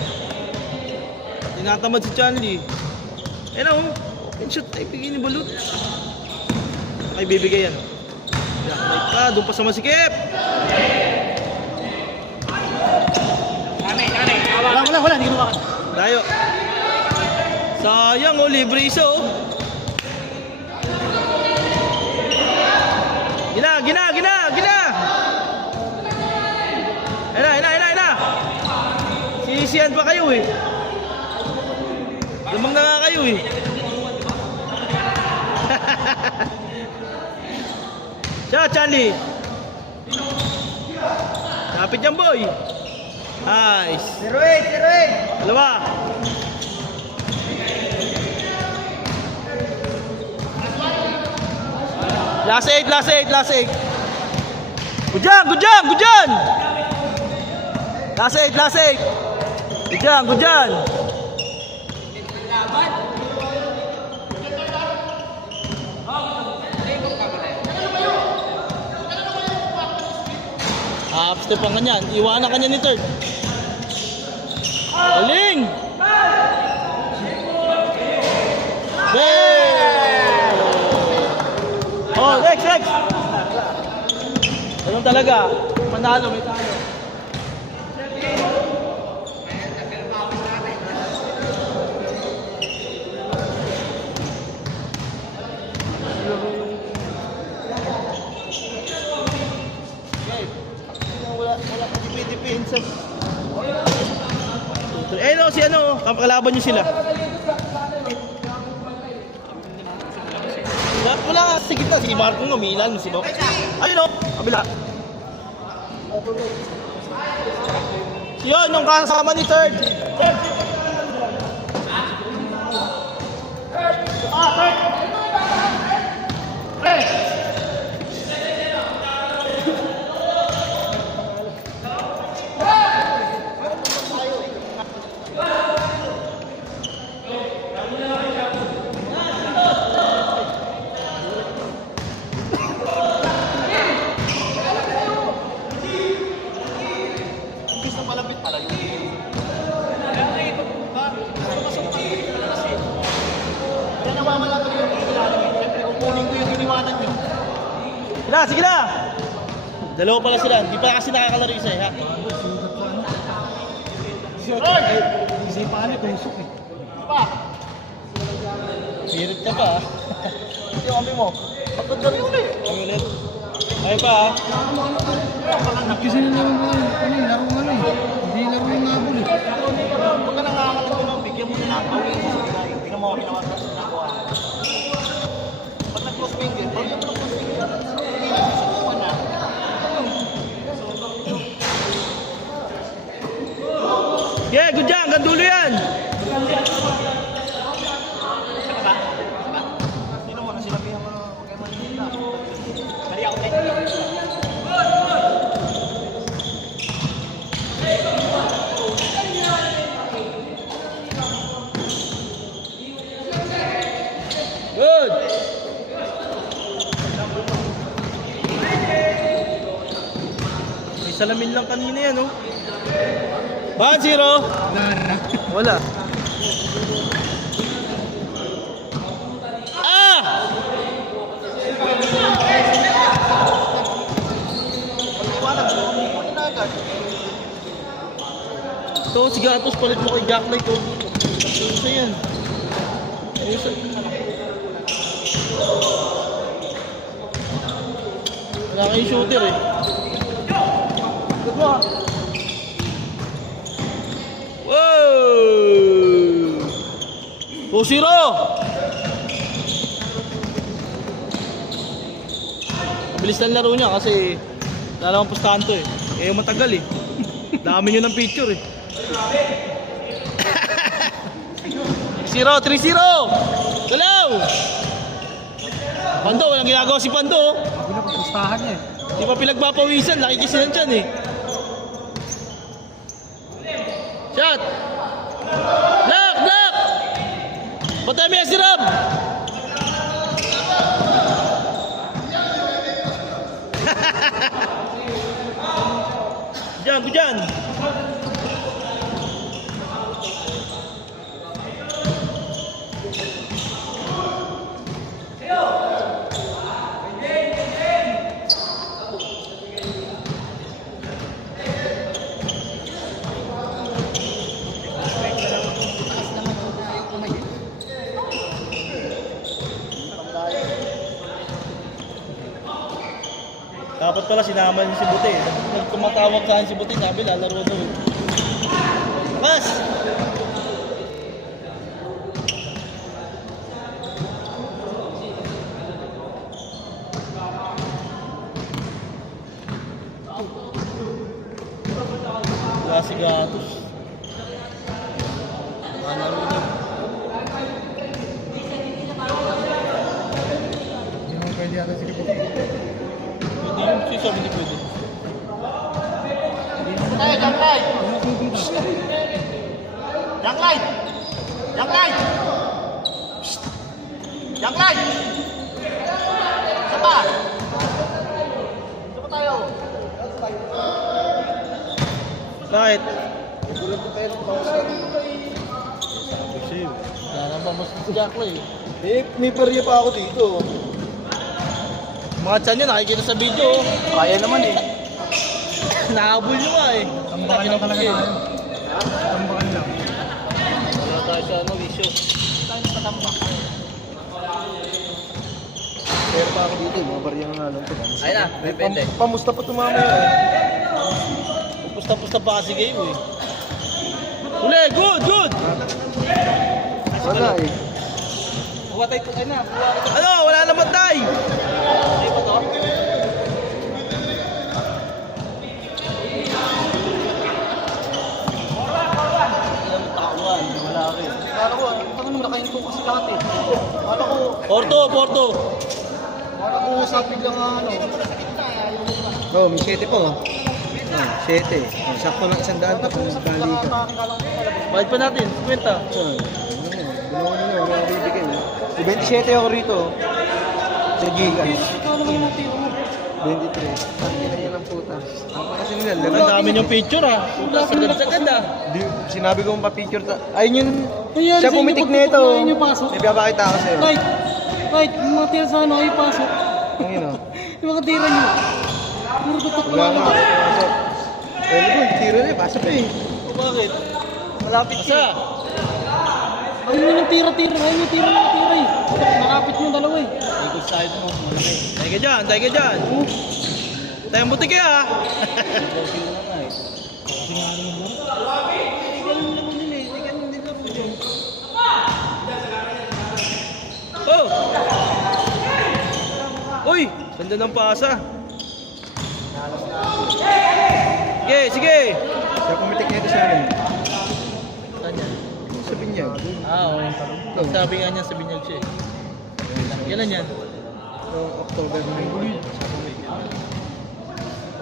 Tinatamad si Charlie. Ayun o open shot ay bigay ni Balot. Ay bibigay yan. Jacklight pa, doon pa sa masikip. Wala, hindi ko makakas. Dayo. Sayang oh, libre isa oh. Gina. Ayun na. Sisiyan pa kayo eh. Lamang na nga kayo eh. Siya, Charlie. Kapit yan, boy. Nice. 0-8. Dalawa. Last 8. Good job. Last 8. Good job. Half step ang kanyan. Iwanan kanya ni third. Galing! Oh, next! Ganun talaga. Manalo, may talo. Wala pa depensa. Eh no, si ano, kalaban niyo sila. Wala nga, sige na, si Marco nga, Milan, si Bok. Ayun o, kabila. Yun, yung kasama ni third. Sige na! Dalawa pala sila, hindi pa kasi nakakalaro isa ha? Kasi paano tusok eh. Pirit ka pa ha? Yung kami mo, pagkagari ulit. Ay pa ha? Kasi laro nga eh. Hindi laro ng nabol eh. Pagka nakakalat ko na, bigyan mo na lang ang awin mo. Hindi na mo kinawasan sa nakuha. Pag nag-close finger, pag nag-close finger, Salamin lang kanina yan, oh. Bakit zero? Lara. Wala. Ah! Ito, si Gatos, palit mo kay Jack Knight, oh. Isa yan. Isa. Wala kayong shooter, eh. Wow! 2-0! Mabilis lang laro niya kasi lalawang pustahan to eh. Eh matagal eh. Dami nyo ng picture eh. 3-0! Galaw! Pando, walang ginagawa si Pando, oh. Sabi na pustahan niya eh. Di pa pinagpapawisan, nakikisinan dyan eh. Shot! Block! Patay mo yan si Rob! Diyan! Dapat pala sinama niyo si Buti. Nag tumatawag sa akin si Buti, sabi lalaro daw. Pas! Wala si Gatos. Lalaro daw. Hindi naman pwede yata si Kipo. Hindi yung sabi ni pwede. Tayo, Jack Knight! Jack Knight! Isa pa tayo. Bakit? Gulat ko tayo ng pausan. Wala na ba mas si Jack eh. May pariya pa ako dito. Mga chan yun, nakikita sa video. Oh. Kaya naman eh. Nahabol nyo nga eh. Tambakan lang talaga tayo. Tambakan lang. Wala tayo sa ano, issue. Pero pa ako dito, mga pariya nga lang ito. Ayun na, may pwede. Pamusta pa tumama yun. Pusta-pusta pa kasi game eh. Uli, good! Wala eh. Buwatay ko na. Ano, wala naman tayo. Wala rin. Kala ko, ano nakahinto kasi lahat eh. Kala ko, Porto. kala ko sabi lang ano. Oo, may 7 pa oh. 7. Sakto lang 100 pa kung bali ka. Bayad pa natin, 50. Ginawa nyo na, wala ko ibigay. 27 ako rito. Sa Gcash. 23. Ang ina yan ang puta. Ang kasi nila, Ang dami yung picture ah. Sagad ah. Sinabi ko pa picture ta. Ayun yun. Nangyari Siya sa inyo pumitik pag na ito. tutuklayan niyo pasok? May papakita ako sa'yo. Right, yung mga tira sa ano ay pasok. Ang ina. Yung mga tira niyo. Puro tutok Wala lang. nga. Pasok. Eh, diba, tiro na eh. Pasok eh. Bakit? Malapit ka. Ayun yung tira-tira. Ayun yung tira eh. Nakapit yung dalawa eh. Ikot side mo, malaki. Tayo ka dyan. Tayong buti kaya ah. Oh! Uy! Ganda ng pasa. Sige! Siya pumitik na ito sa amin. Kanya. Sa binyag. Okay. Sabi nga niya sa binyag siya eh. Kailan yan? Noong October 9.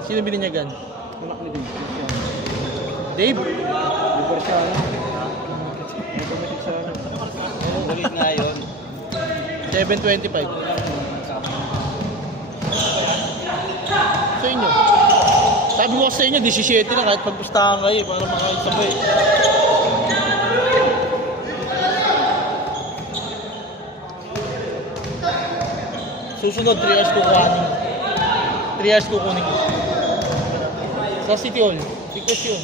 Sino bininyagan? Anak ni Dave. Dave? Libar siya ano. May pumitik sa ano. Ulit nga yun. 725. Sa inyo? Sabi ko sa inyo, 17 na kahit pagpustahan kayo para makakasabay. Susunod, 3 hours kukuhanin. 3 hours kukunin ko. Sa City Hall, request yun.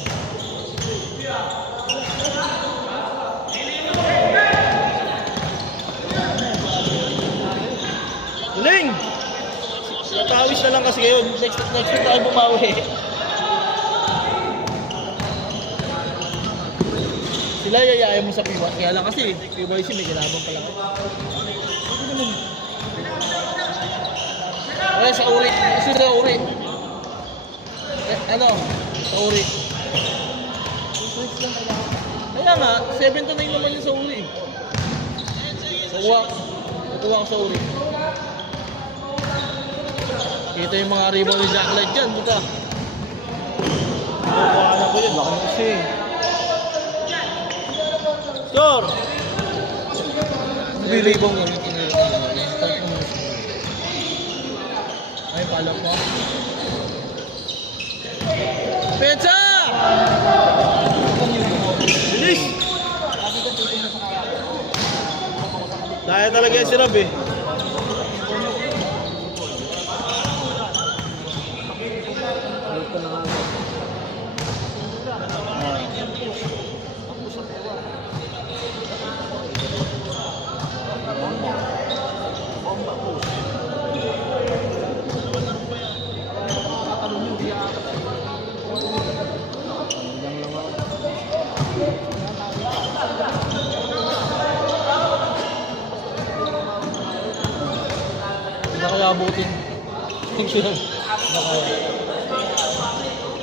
Huling! Natawis na lang kasi kayo. Next week tayo bumawi. Sila yayain mo sa PYC. Kaya lang kasi PYC may kalaban pala. Ay, sa Uri. Kasi sa Uri. Ano? Sa Uri. Kaya nga, 7 to 9 naman yun sa Uri. Sa Uwak. Kukuha ko sa Uri. Kita yung mga rebound ni Jack Light dyan, buka. Kukuha na ko yun. Laki na kasi. Score! May rebound yun. Ay, pala po. Pensa! Bilis! Dahil talaga yung sirap eh. Abutin.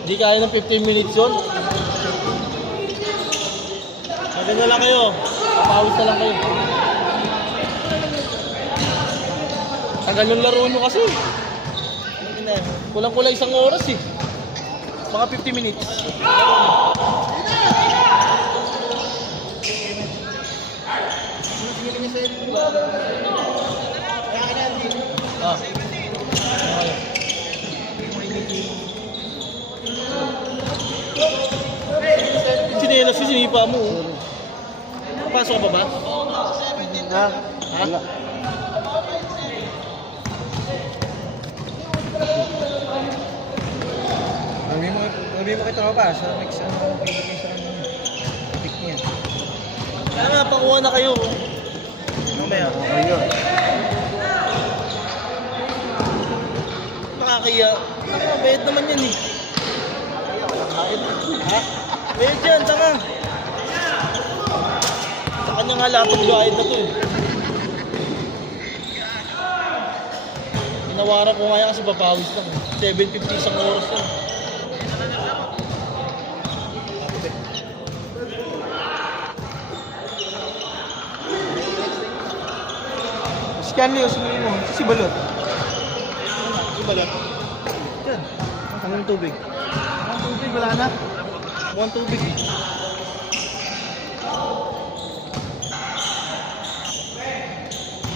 Hindi kaya ng 15 minutes yun. Sabi na lang kayo. Papawis na lang kayo. Tagal yung laro nyo kasi. Kulang-kulang 1 oras eh. Mga 50 minutes. Ah. Sinelas si sinipa mo. Pasok ka ba? Ha? Ha? Wala. Sabi mo kita ba? Sa next ano, ibigay sa kanya. Pick niya. Kaya nga, pakuha na kayo. Mamaya. Ayun. Nakakaya. Bayad naman yan eh. Ha? Bayad yan, tanga. Sa kanya nga lapag bayad na to eh. Pinawaran ko nga yan kasi papawis lang. 7.50 isang oras lang. Scan niyo, sumili mo. Si Balot. Yung balat. Yan. Ang tubig. Ang tubig, wala na. Mukhang tubig eh.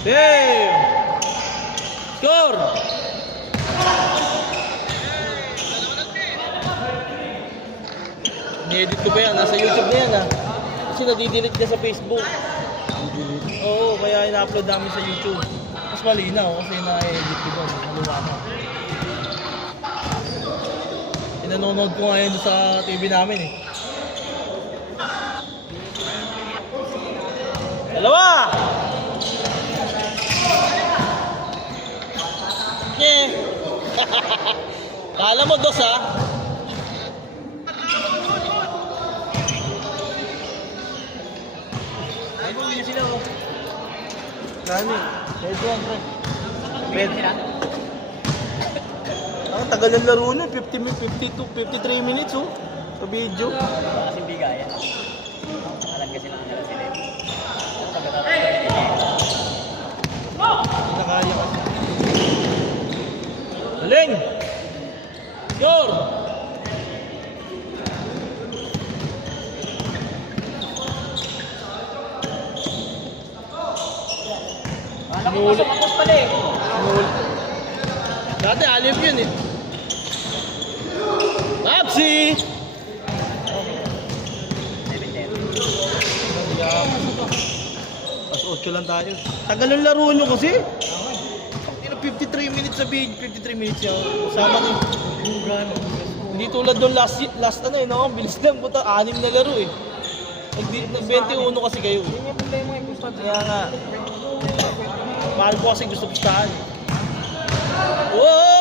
Damn! Score! Ni-edit ko pa yan. Nasa YouTube na yan ah. Kasi nadidelete niya sa Facebook. Oo, kaya ina-upload namin sa YouTube. Mas malinaw kasi na-edit ko doon. Maluwanag. Pinanonood ko ngayon sa TV namin eh. Dalawa! Yeah! Kala mo dos ha? Ay, bumili sila oh. Nani? Red one, pre. Red. Ang tagal ng laro niya, 52, 53 minutes oh. Sa video. Kasing bigayan. Alam kasi lang nila sila. Hindi na kaya kasi. Galing! Score! Inuulit. Dati alip yun eh. Lapsi! Pas 8 lang tayo. Tagal ng laro nyo kasi. 53 minutes sa big, 53 minutes yan. Sama din. Hindi tulad doon last ano eh, no? Bilis lang, buta, 6 na laro eh. Nag-21 kasi kayo eh. Kaya nga. Mahal ko kasi gusto pustahan. Wow!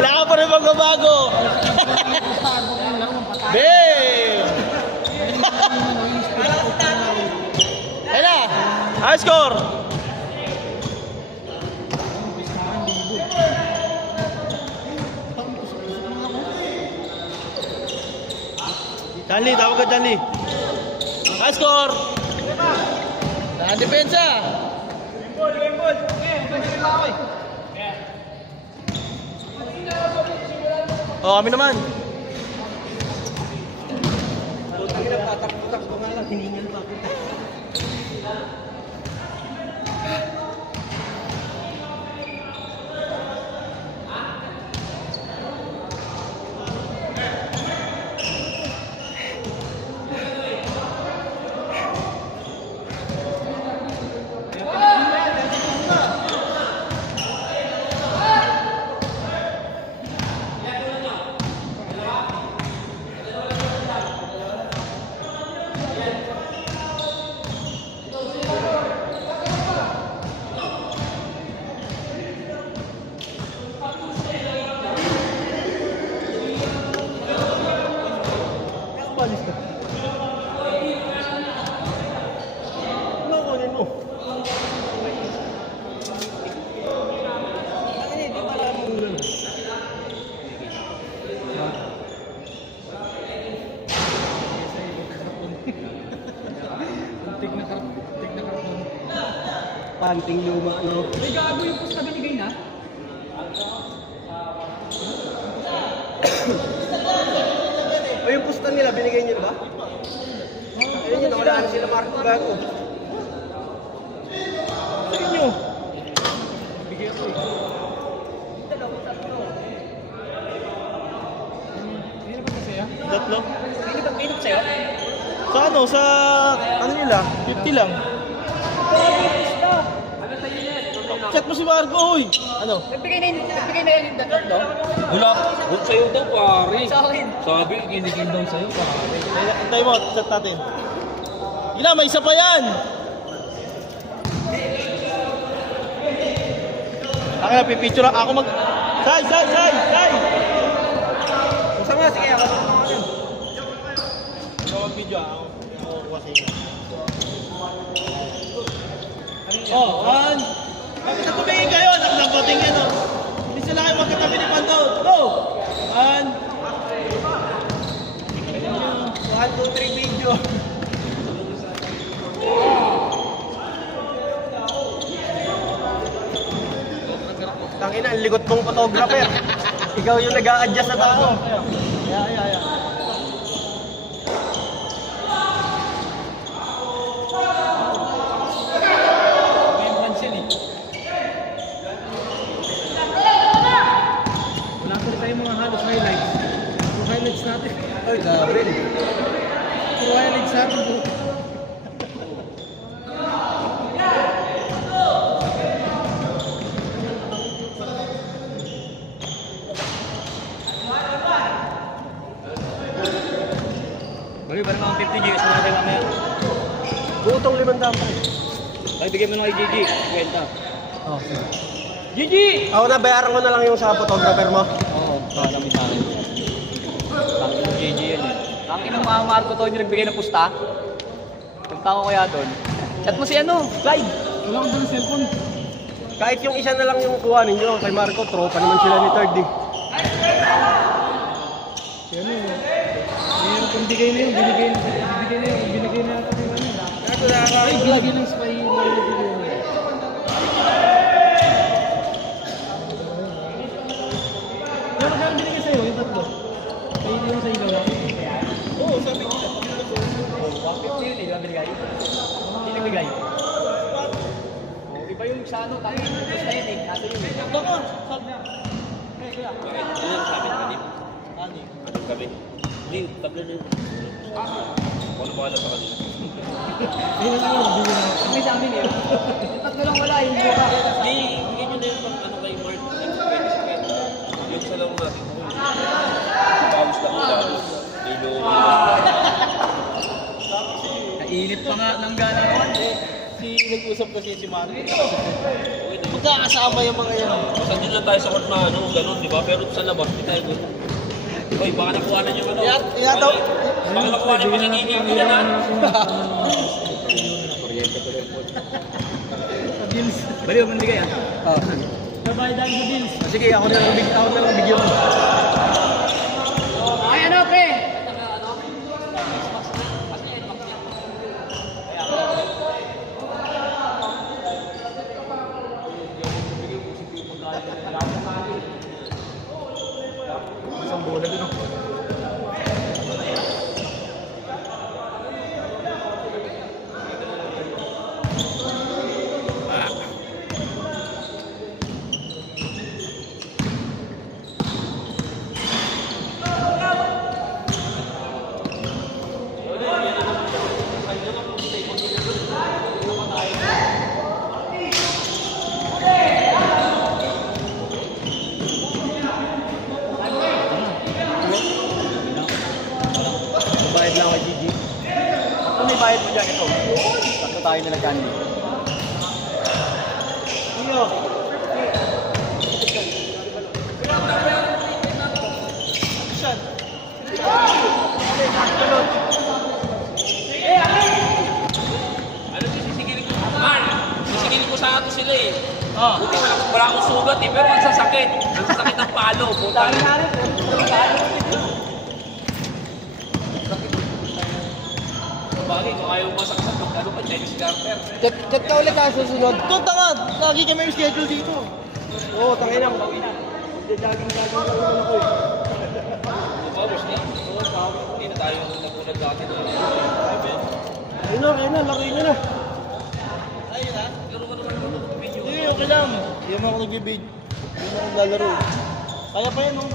Wala ka pa rin magbabago. Bam! Ayun na! High score! Janli, tawag ka Janli. High score! Saan depensa? Oh, kami naman. Tatak-tatak ko nga lang, hiningal pa. Panting luma, no? May gago yung post na binigay na. O yung pusta nila, binigay niyo ba? Ayun yun, wala na sila Marco Gago. Sa inyo. Bigay ako eh. Hindi na ba masaya? Tatlo. Hindi ba pinok sa'yo? Sa ano, sa ano nila? 50 lang. Chat mo si Marco, hoy. Ano? Nagbigay na yan yung tatlo? Wala. Sa'yo daw, pare. Sa akin. Sabi, kinigin daw sa'yo, pare. Hintay mo, chat natin. Ina, may isa pa yan. Ako na, pipicture ako mag... Say! Gusto nga, sige ako. Ikaw mag-video ako. Ako kasi. Oh, one. Bakit na tumingin kayo? Naglabating yan, oh. Hindi sila kayo magkatabi ni Pantaw. Go! One. 1, 2, 3 video. Tangina, ang ligot mong photographer. Ikaw yung nag-a-adjust sa tao. Yeah. May Francine eh. Wala pa rin tayong mga halos highlights. Yung highlights natin. Ay, Gabriel. Puro highlights natin bro. Bagi ba naman 50 G? Sa mga mamaya. Butong 500 pa. Ay, bigay mo na kay Gigi. Kwenta. Oh, sige. Gigi! Ako na, bayaran ko na lang yung sa photographer mo. Oo, kala mo sa akin. Tangin ng Gigi yan eh. Tangin ng mga Marco to yung nagbigay ng pusta. Punta ko kaya doon. Chat mo si ano, Clyde. Wala ko doon cellphone. Kahit yung isa na lang yung kuha ninyo, kay Marco, tropa naman sila ni Third eh. Si ano eh. Yung binigay na yun, binigay na natin yung ano. Ay, binigay ng spy yung video. Pero magkano binigay sa'yo, yung tatlo? Ay, yung sa ilaw lang. Oo, sabi ko. 150 yun eh, di ba binigay? Hindi binigay. Oh, iba yung sa ano, tangin. Pusta yun eh, nato yun eh. Baka, sabi. Bakit? Ano yung sa amin? Kanip? Ano? Kami. Hindi, tabla na yun. Ano ba sa kanila? Kami sa amin eh. Yung tatlo lang wala, yung buka. Hindi, yun na yung ano kay Mark. Yung sa lang natin. Pawis lang yung labos. Ilo. Nainit pa nga ng gano'n naman. Nag-usap kasi si Marco. Magkakasama yung mga yan. Basta din lang tayo sa court na ano, ganun, di ba? Pero sa labas, hindi tayo ganun. Uy, baka nakuha na yung ano. Iya daw. Baka nakuha na yung paningigil ko yan, ha? Kuryente ko rin po. Baliw, mandigay ah. Nabayad dahil sa bills. Sige, ako na lang bigyan mo. Ay, ano, pre? Isang bola din ako. Bayad lang kay Gigi. Kung may bayad mo dyan, ito. Tatlo tayo na nagkandi. Iyo. Action. Ano sisigilin ko? Man, sisigilin ko sa ato sila eh. Buti wala akong sugat eh, pero ang sasakit. Ang sasakit ng palo. Puta na. Bagay, kung ayaw masaksak ng ano pa, Chinese garter. Chat ka ulit sa susunod. Ito, tanga. Lagi kami yung schedule dito. Oo, tangin lang. Jogging-jogging ka naman ako eh. Pawis na. Hindi na tayo napunod dati doon. Ayun na, laki nyo na. Ayun ha? Laro ka naman naman ng video. Hindi, okay lang. Hindi mo ako nag-bid. Hindi mo ako naglalaro. Kaya pa yun, no?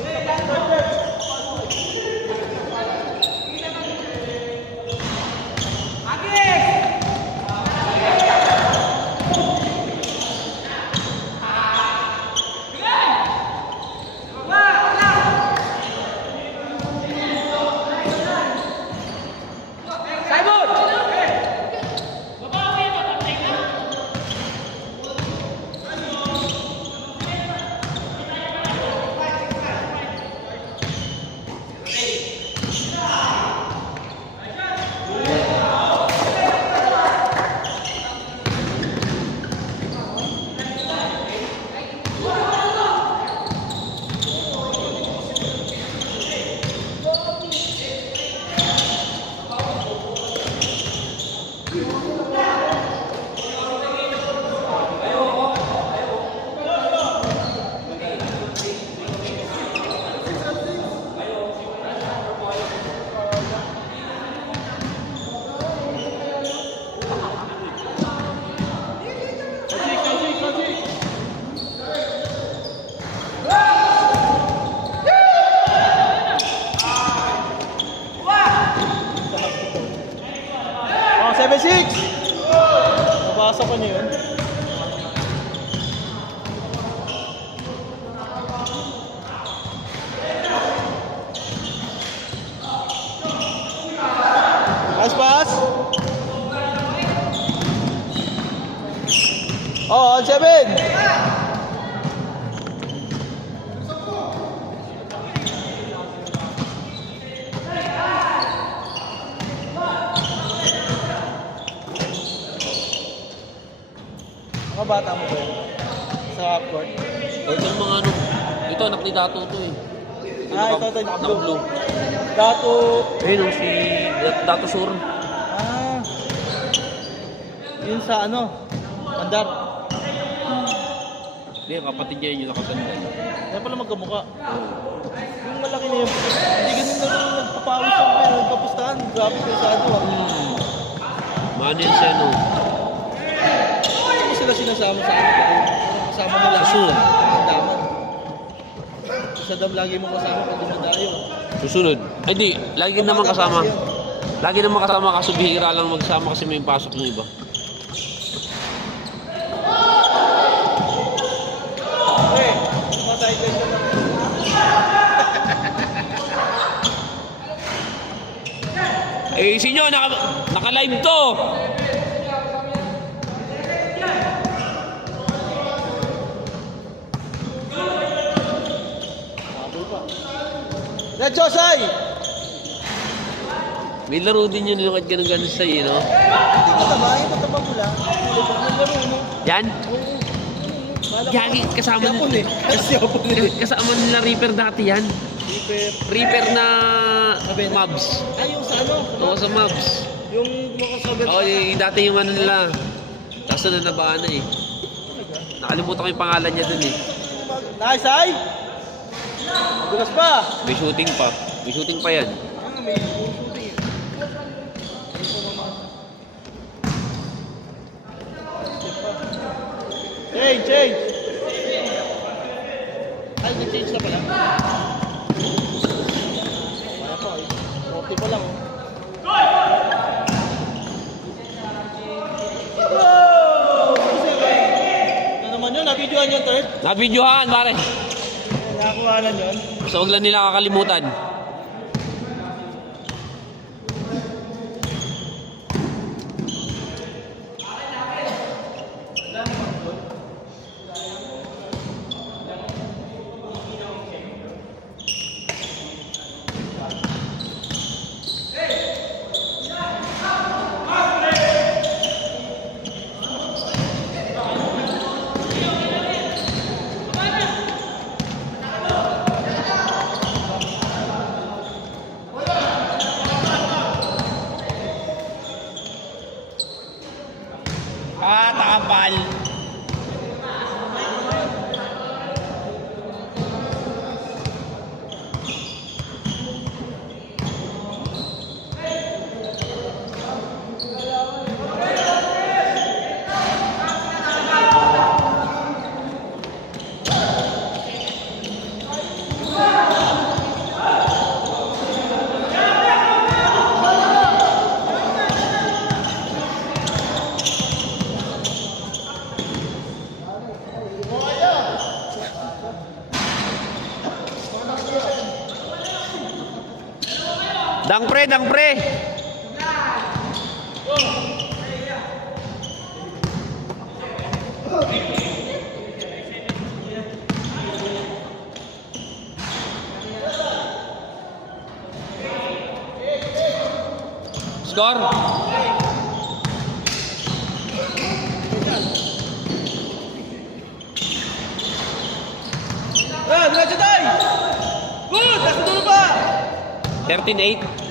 Oh, 7-6! Nabasa ko niyo yun. Pass! Oh, on 7! Mga bata mo ba yun? Sa half court? Ito yung mga ano. Ito, anak ni Dato to eh. Ito, Naka-blue. blue. Dato. Ayun, si Dato Sur. Ah. Yun sa ano? Mandar. Hindi, kapatid niya yun yung nakaganda. Kaya pala magkamukha. Yung malaki na yun. Hindi ganun na rin nagpapawis siya pero nagpapustahan. Grabe ko sa ano. Manin siya, no? Hindi sila sinasama sa ano. Kasama nila. Sa Zoom. Ang daman. Sa dam lagi mo kasama pag dumadayo. Susunod. Ay di, lagi naman kasama. Lagi naman kasama kaso bihira lang magsama kasi may pasok ng iba. Eh, sinyo, naka-live to! Red Josay! May laro din yun yung ganun-ganun sa'yo, no? Mataba, yung mataba mo lang. Yan? Yagi, kasama nila. Kasama nila Reaper dati yan. Reaper na mobs. Ay, yung sa ano? Oo, sa mobs. Yung makasabi. Oo, dati yung ano nila. Kaso na nabaan na eh. Nakalimutan ko yung pangalan niya dun eh. Nice, ay! Dulas pa! May shooting pa. May shooting pa yan. Change! Ay, nag-change na pala. Wala pa, 40 pa lang. Ano naman yun? Nabidyohan yun, third? Nabidyohan, pare. Nakakuhanan yun. Basta huwag lang nila kakalimutan. Takapal. Dang pre. Score. Diretso tayo! Good! Nasa dulo pa! 13-8.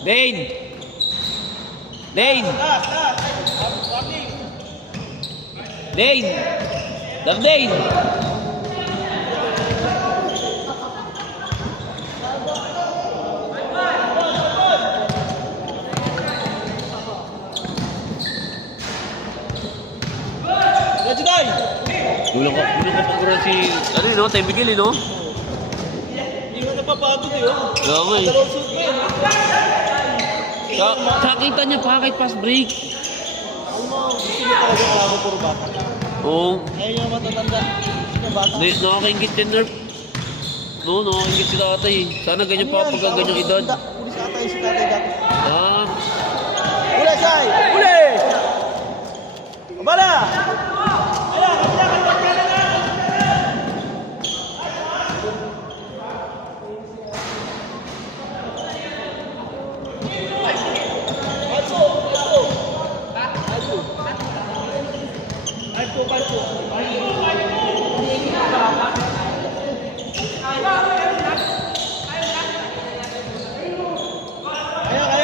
Dane! Dane! Dane! Dane! Gulang ka pagkuran si... Ano yun, no? Tayo bigil, no? Hindi mo napapagod eh, oh. Gawin. Dalawang shoot pa yun. Kakita niya pa kahit fast break. Gusto niya talaga klaro puro bata. Oo. Ngayon yung matatanda. Gusto niya bata. Nakakaingit din nerf. No, nakakaingit si tatay. Sana ganyan pa pagka ganyang edad. Pulis ata yung si tatay dati. Ah, Uli, Sai! Uli! Abala!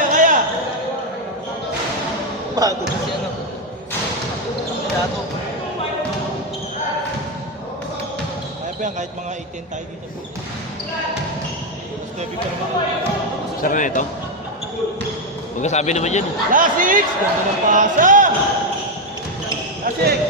Kaya! Bago na siya, no? Dato. Kaya pa yan, kahit mga 18 tayo dito. Mas nabi pa naman. sara na ito. Magkasabi naman yan. Lasix! Ganda ng pasa! Lasix!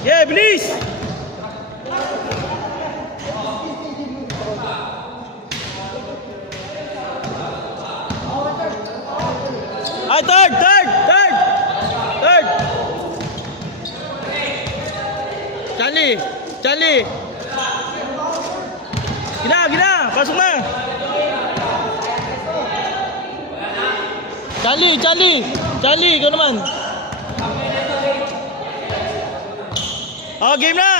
Yeah, bilis! Ay, third! Charlie! Gina! Pasok na! Charlie, ikaw naman! Oh, game na!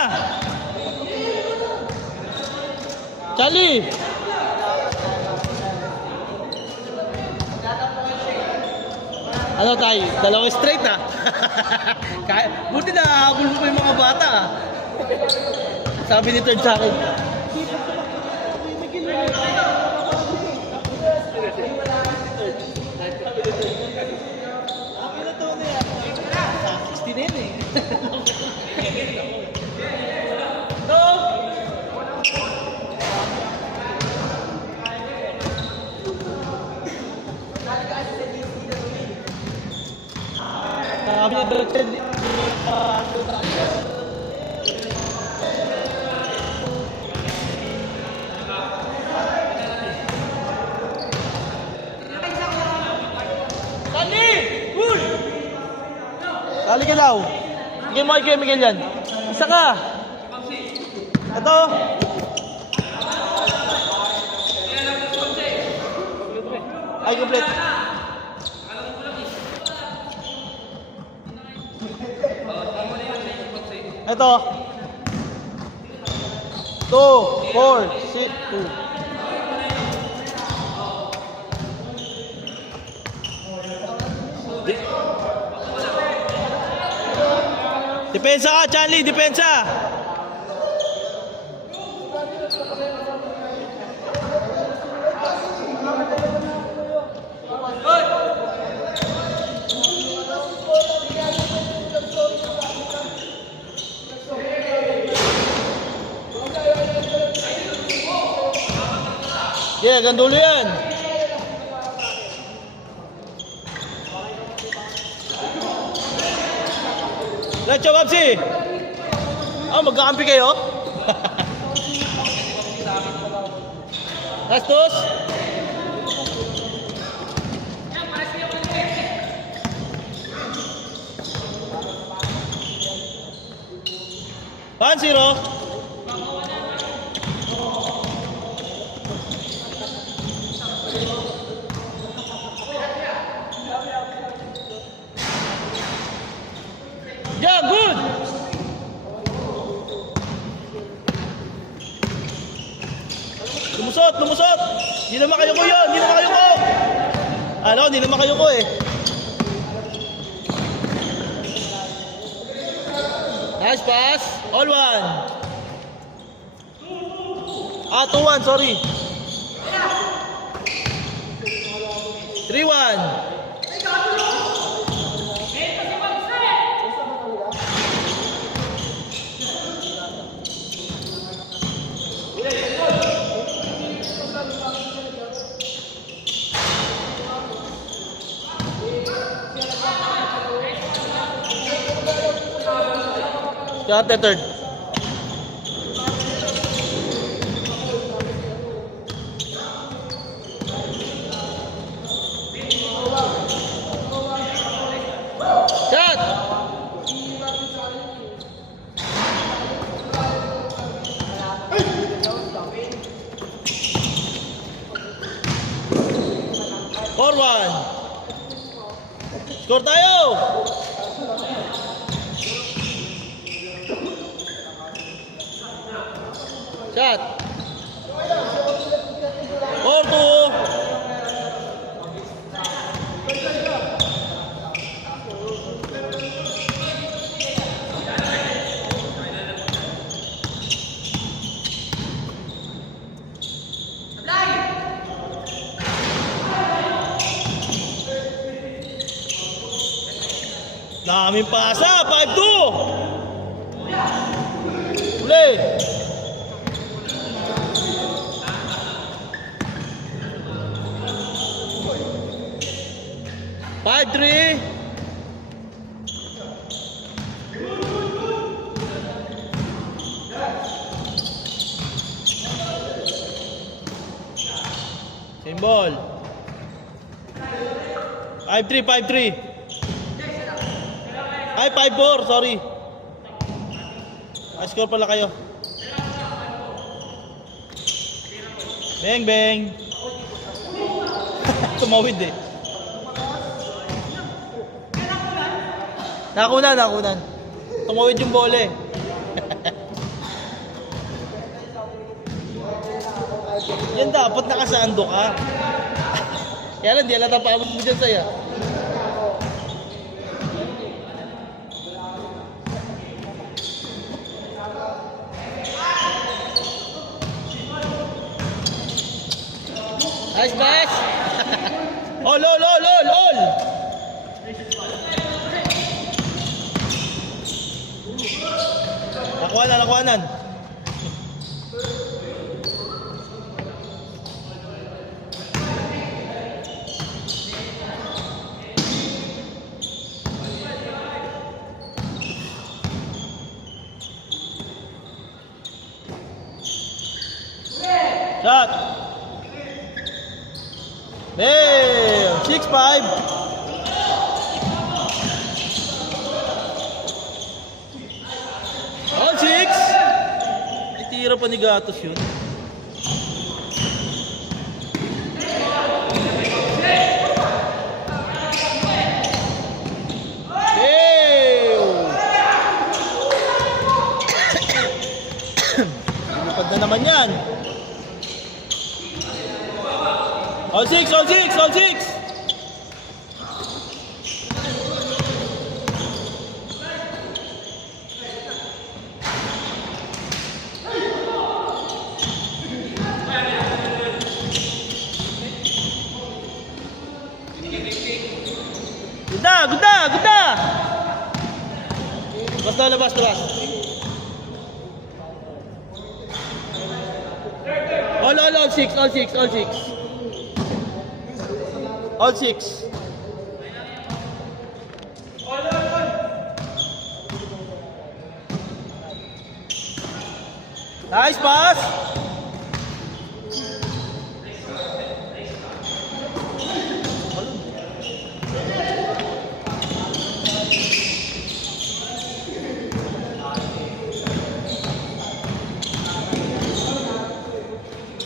Charlie! Ano tayo? Dalawang straight ah. Buti na habol mo pa yung mga bata ah. Sabi ni Third sa akin. Sabi niya directed. Sali ka daw. Sige mo kay Miguel yan. Isa ka. Ito. Ay, complete. Ito. 2, 4, 6, 2. Depensa ka, Charlie, depensa. Yeah, gandulo yan. Let's go, Babsi! Magkakampi kayo? Rastos? Zero. Lumusot, lumusot! Hindi na makayuko yun! Hindi na makayuko! Ano, hindi na makayuko eh. Nice pass. All one. 2-1, sorry. 3-1. Got the third. Shot! Four one. Score tayo! Shot. 4-2. Daming pasa, 5-2. Play. Five, 3. Same ball. 5-3, 5-3. Ay, 5-4, sorry. Ay, score pala kayo. Bang, bang. Tumawid eh. Nakunan. Tumawid yung bola eh. Yan dapat nakasando ka. Kaya lang, di alata pa abot mo dyan sa'yo. Nice pass! All! Nakuhanan. Shot! Bam! 6-5. All 6. Itira pa ni Gatos yun. Lumipad na naman yan. All 6. Ganda! Labas. All 6. Nice pass.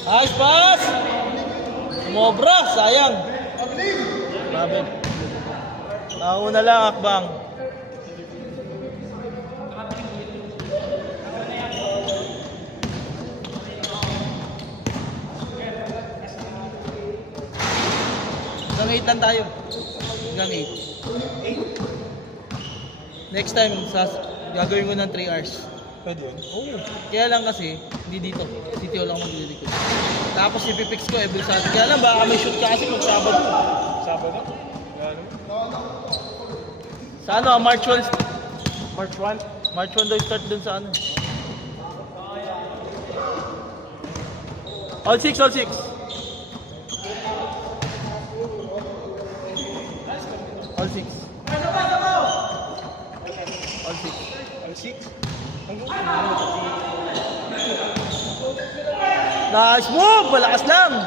Nice pass. Sumobra, sayang. Grabe. Nauna lang, Akbang. 8 lang tayo. Hanggang 8. Next time, gagawin ko ng 3 hours. Pwede yun? Oo. Kaya lang kasi, hindi dito. Dito lang maglilipid. Tapos ipipix ko every Saturday. Kaya lang, baka may shoot ka kasi kung Sabado. Sabado? Gano'n? Sa ano, March 1? March 1? March 1 daw start dun sa ano. All 6, all 6. All 6. All 6. Ang 6? Nice move! Malakas lang!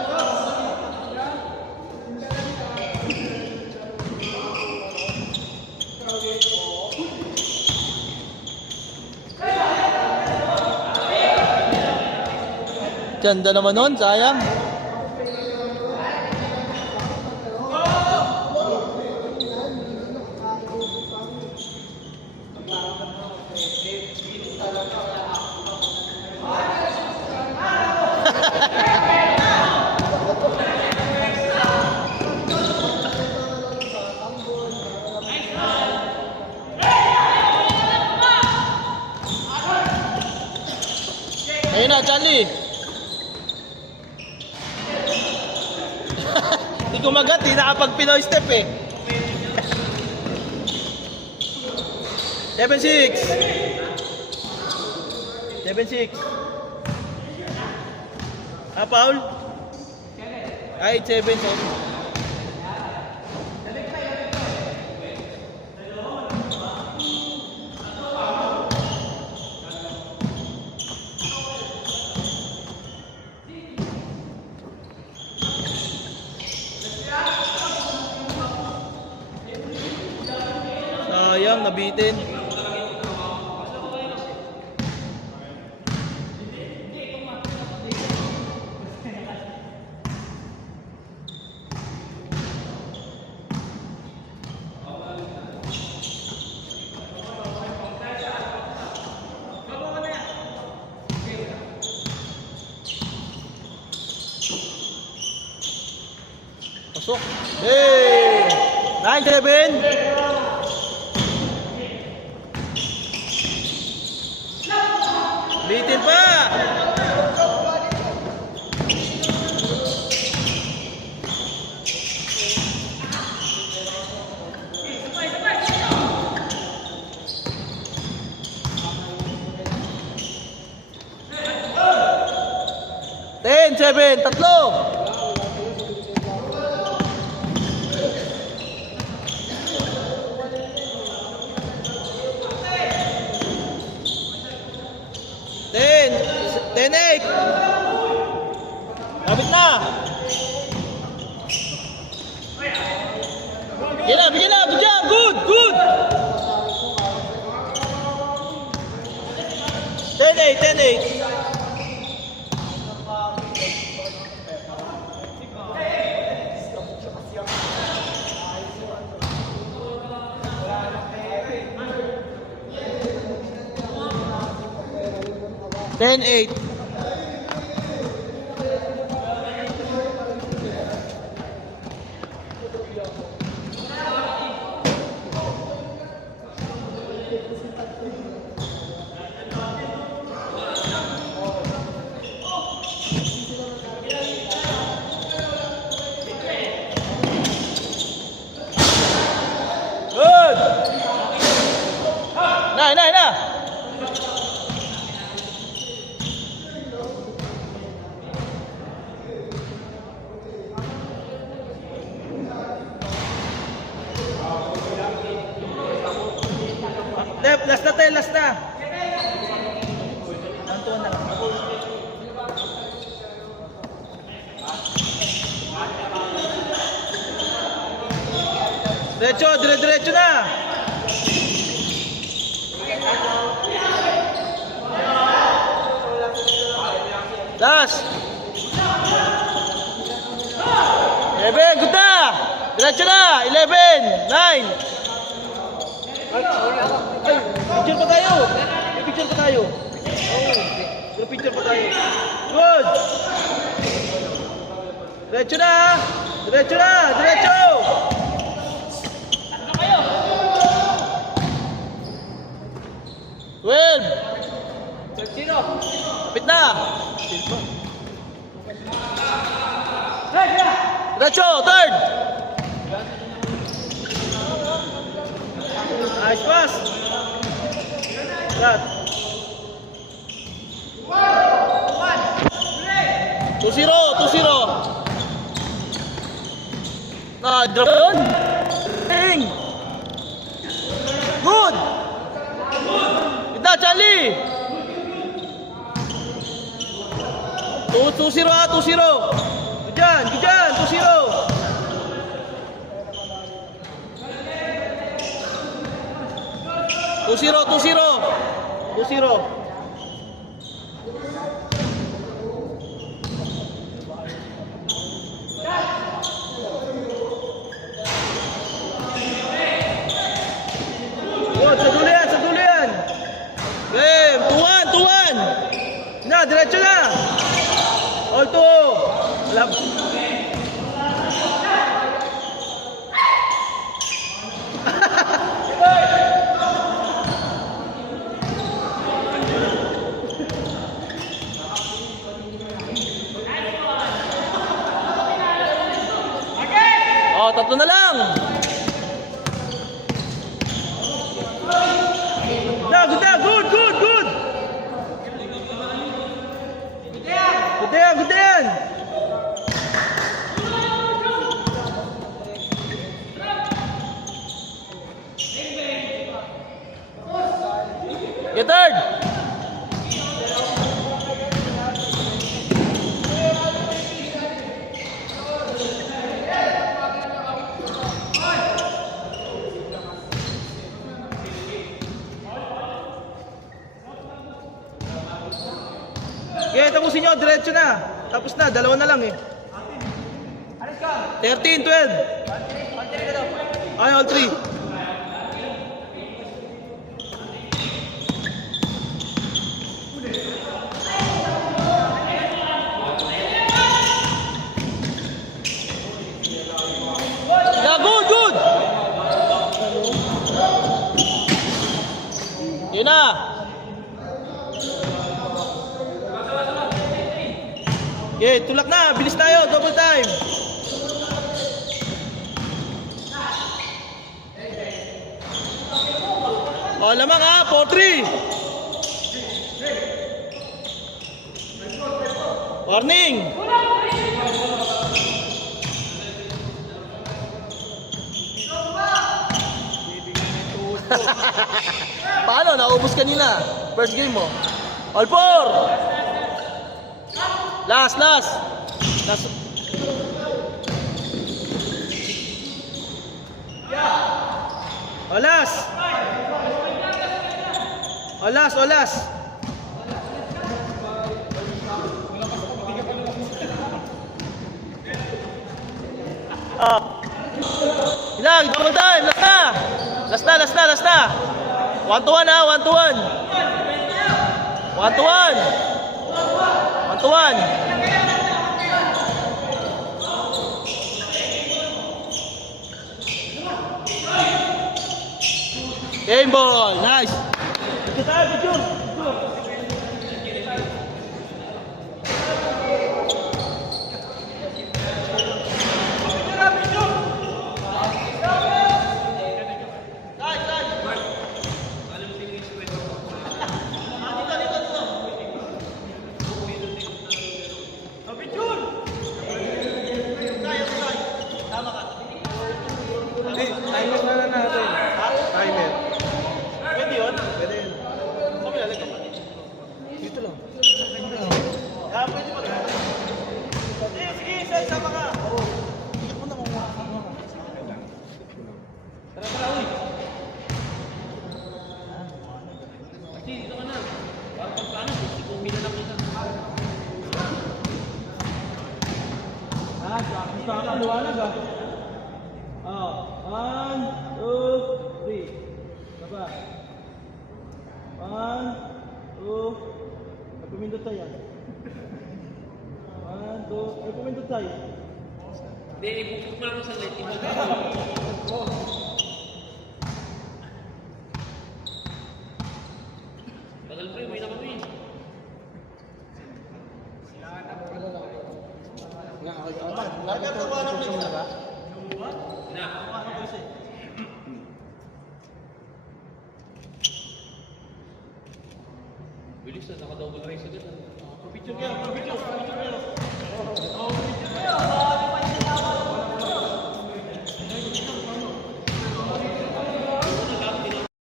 Ganda naman nun, sayang. Ayun na, Charlie. Hindi kumagat, di nakapag-Pinoy step eh. 7-6. 7-6. Paul? Ay, 7, sorry. Sayang, nabitin. Pasok. Hey! 9-7. Bitin pa! Ten, 7, tatlo! Ten, 8. Kapit na. Bigyan na, good job, good. 10-8. Ten, 8. Good. Na. Last na. Nantuan na lang. Diretso na. Last. 11, good na. Diretso na. 11, 9. Picture pa tayo. Picture pa tayo. Good. Diretso na! Diretso na! Diretso! Ano kayo? 12! Kapit na! Diretso! Third! Nice pass! Cut! 2-0! 2-0! Drop yun! Ding! Good! Kita, Charlie! 2-0 ah, 2-0! Gijan, 2-0! 2-0! Sa dulo yan! Game! 2-1! Na, diretso na! All two! Lab. Oh, tatlo na lang! Good! Good yan! Get third! Okay, tapusin nyo, diretso na. Tapos na, dalawa na lang eh. 13, 12. Ay, all three. Yeah, good! Yun na. Okay, tulak na. Bilis tayo. Double time. Oh, lamang ha. 4-3. Warning. Paano? Naubos kanina. First game mo. All four. Last. Last. Ilang, double time, last na. 1-1 ha, 1-1. 1-1. Game ball, nice. Timer na lang natin. Timer. Pwede yun? Pwede yun. Saan mo lalagay? Dito lang. Pwede pa rin. Sige, sama ka. Tara, uy. Dito ka na. Para pagkano, 60 na lang kita. Gusto ka liwanag ah. 1, 2, 3. Saba. 1, 2. Pumindot tayo. 1, 2. Pumindot tayo. Hindi, ibukok mo lang sa light. Tagal pa yun, may naman yun. Nagkatawa ng isa ba? Na. Bilis na, naka-double race agad. Picture kayo, picture kayo.